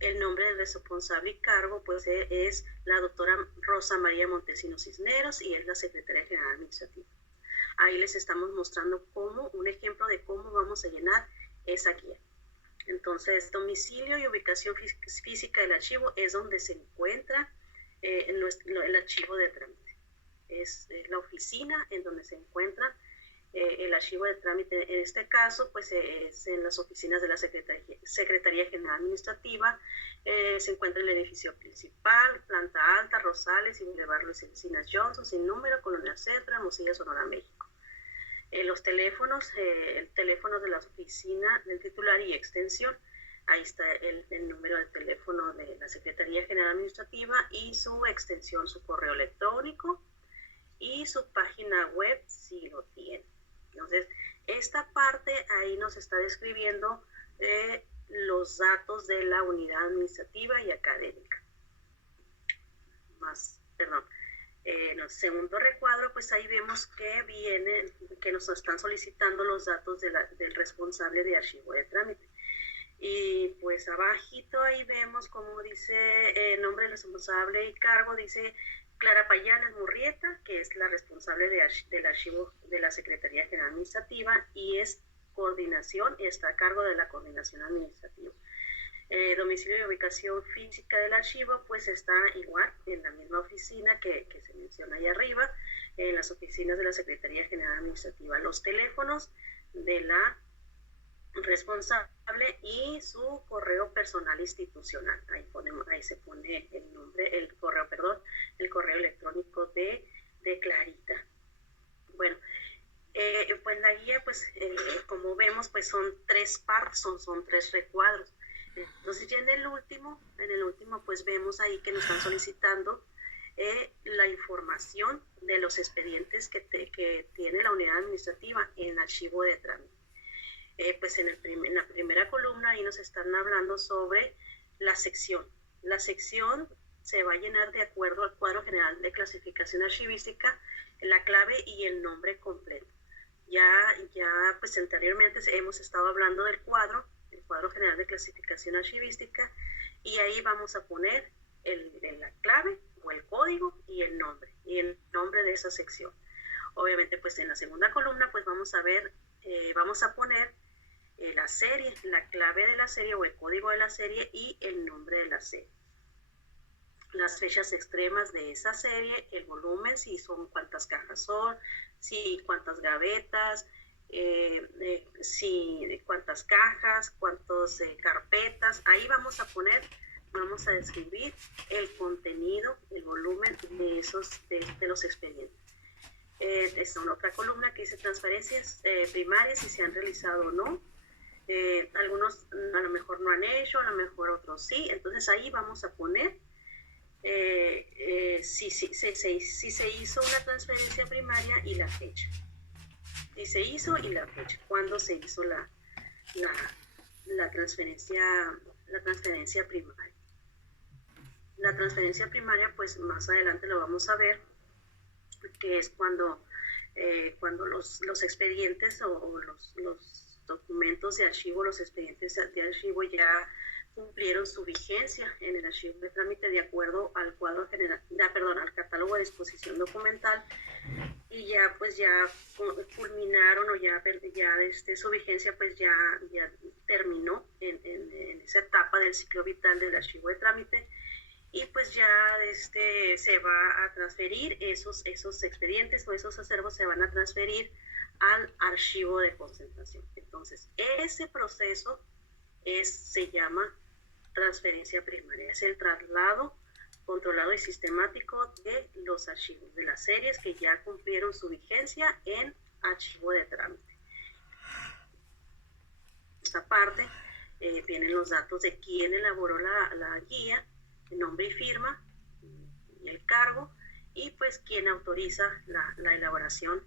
El nombre del responsable y cargo pues es la doctora Rosa María Montesinos Cisneros y es la Secretaría General Administrativa. Ahí les estamos mostrando un ejemplo de cómo vamos a llenar esa guía. Entonces, domicilio y ubicación física del archivo es donde se encuentra el archivo de trámite. Es la oficina en donde se encuentra el archivo de trámite. En este caso, pues es en las oficinas de la Secretaría General Administrativa. Se encuentra el edificio principal, planta alta, Rosales y Boulevard Luis Encinas Johnson, sin número, Colonia Cetra, Hermosillo, Sonora, México. Los teléfonos, el teléfono de la oficina del titular y extensión, ahí está el número de teléfono de la Secretaría General Administrativa y su extensión, su correo electrónico y su página web si lo tiene. Entonces, esta parte ahí nos está describiendo los datos de la unidad administrativa y académica. En el segundo recuadro, pues ahí vemos que nos están solicitando los datos del responsable de archivo de trámite. Y pues abajito ahí vemos como dice el nombre del responsable y cargo, dice Clara Payanes Murrieta, que es la responsable del archivo de la Secretaría General Administrativa y es coordinación y está a cargo de la coordinación administrativa. Domicilio y ubicación física del archivo pues está igual en la misma oficina que se menciona ahí arriba, en las oficinas de la Secretaría General Administrativa. Los teléfonos de la responsable y su correo personal institucional. Ahí se pone el correo electrónico de Clarita. Bueno, pues la guía, pues como vemos, pues son tres partes, son tres recuadros. Entonces ya en el último pues vemos ahí que nos están solicitando la información de los expedientes que tiene la unidad administrativa en archivo de trámite. Pues en la primera columna ahí nos están hablando sobre la sección. La sección se va a llenar de acuerdo al cuadro general de clasificación archivística, la clave y el nombre completo. Ya pues anteriormente hemos estado hablando del cuadro, el cuadro general de clasificación archivística, y ahí vamos a poner la clave o el código y el nombre de esa sección. Obviamente pues en la segunda columna pues vamos a poner la serie, la clave de la serie o el código de la serie y el nombre de la serie. Las fechas extremas de esa serie, el volumen, si son cuántas cajas son, si cuántas gavetas, si cuántas cajas, cuántas carpetas. Ahí vamos a describir el contenido, el volumen de los expedientes. Está una otra columna que dice transferencias primarias, si se han realizado o no. Algunos a lo mejor no han hecho, a lo mejor otros sí. Entonces ahí vamos a poner si se hizo una transferencia primaria y la fecha. Si se hizo y la fecha. Cuándo se hizo la transferencia primaria. La transferencia primaria, pues más adelante lo vamos a ver, que es cuando los expedientes o los documentos de archivo, los expedientes de archivo ya cumplieron su vigencia en el archivo de trámite de acuerdo al cuadro general, al catálogo de disposición documental, y ya culminaron o ya su vigencia pues ya terminó en esa etapa del ciclo vital del archivo de trámite, y pues ya se va a transferir esos expedientes o esos acervos se van a transferir al archivo de concentración. Entonces ese proceso se llama transferencia primaria, es el traslado controlado y sistemático de los archivos, de las series que ya cumplieron su vigencia en archivo de trámite. Esta parte vienen los datos de quién elaboró la guía, el nombre y firma y el cargo, y pues quién autoriza la elaboración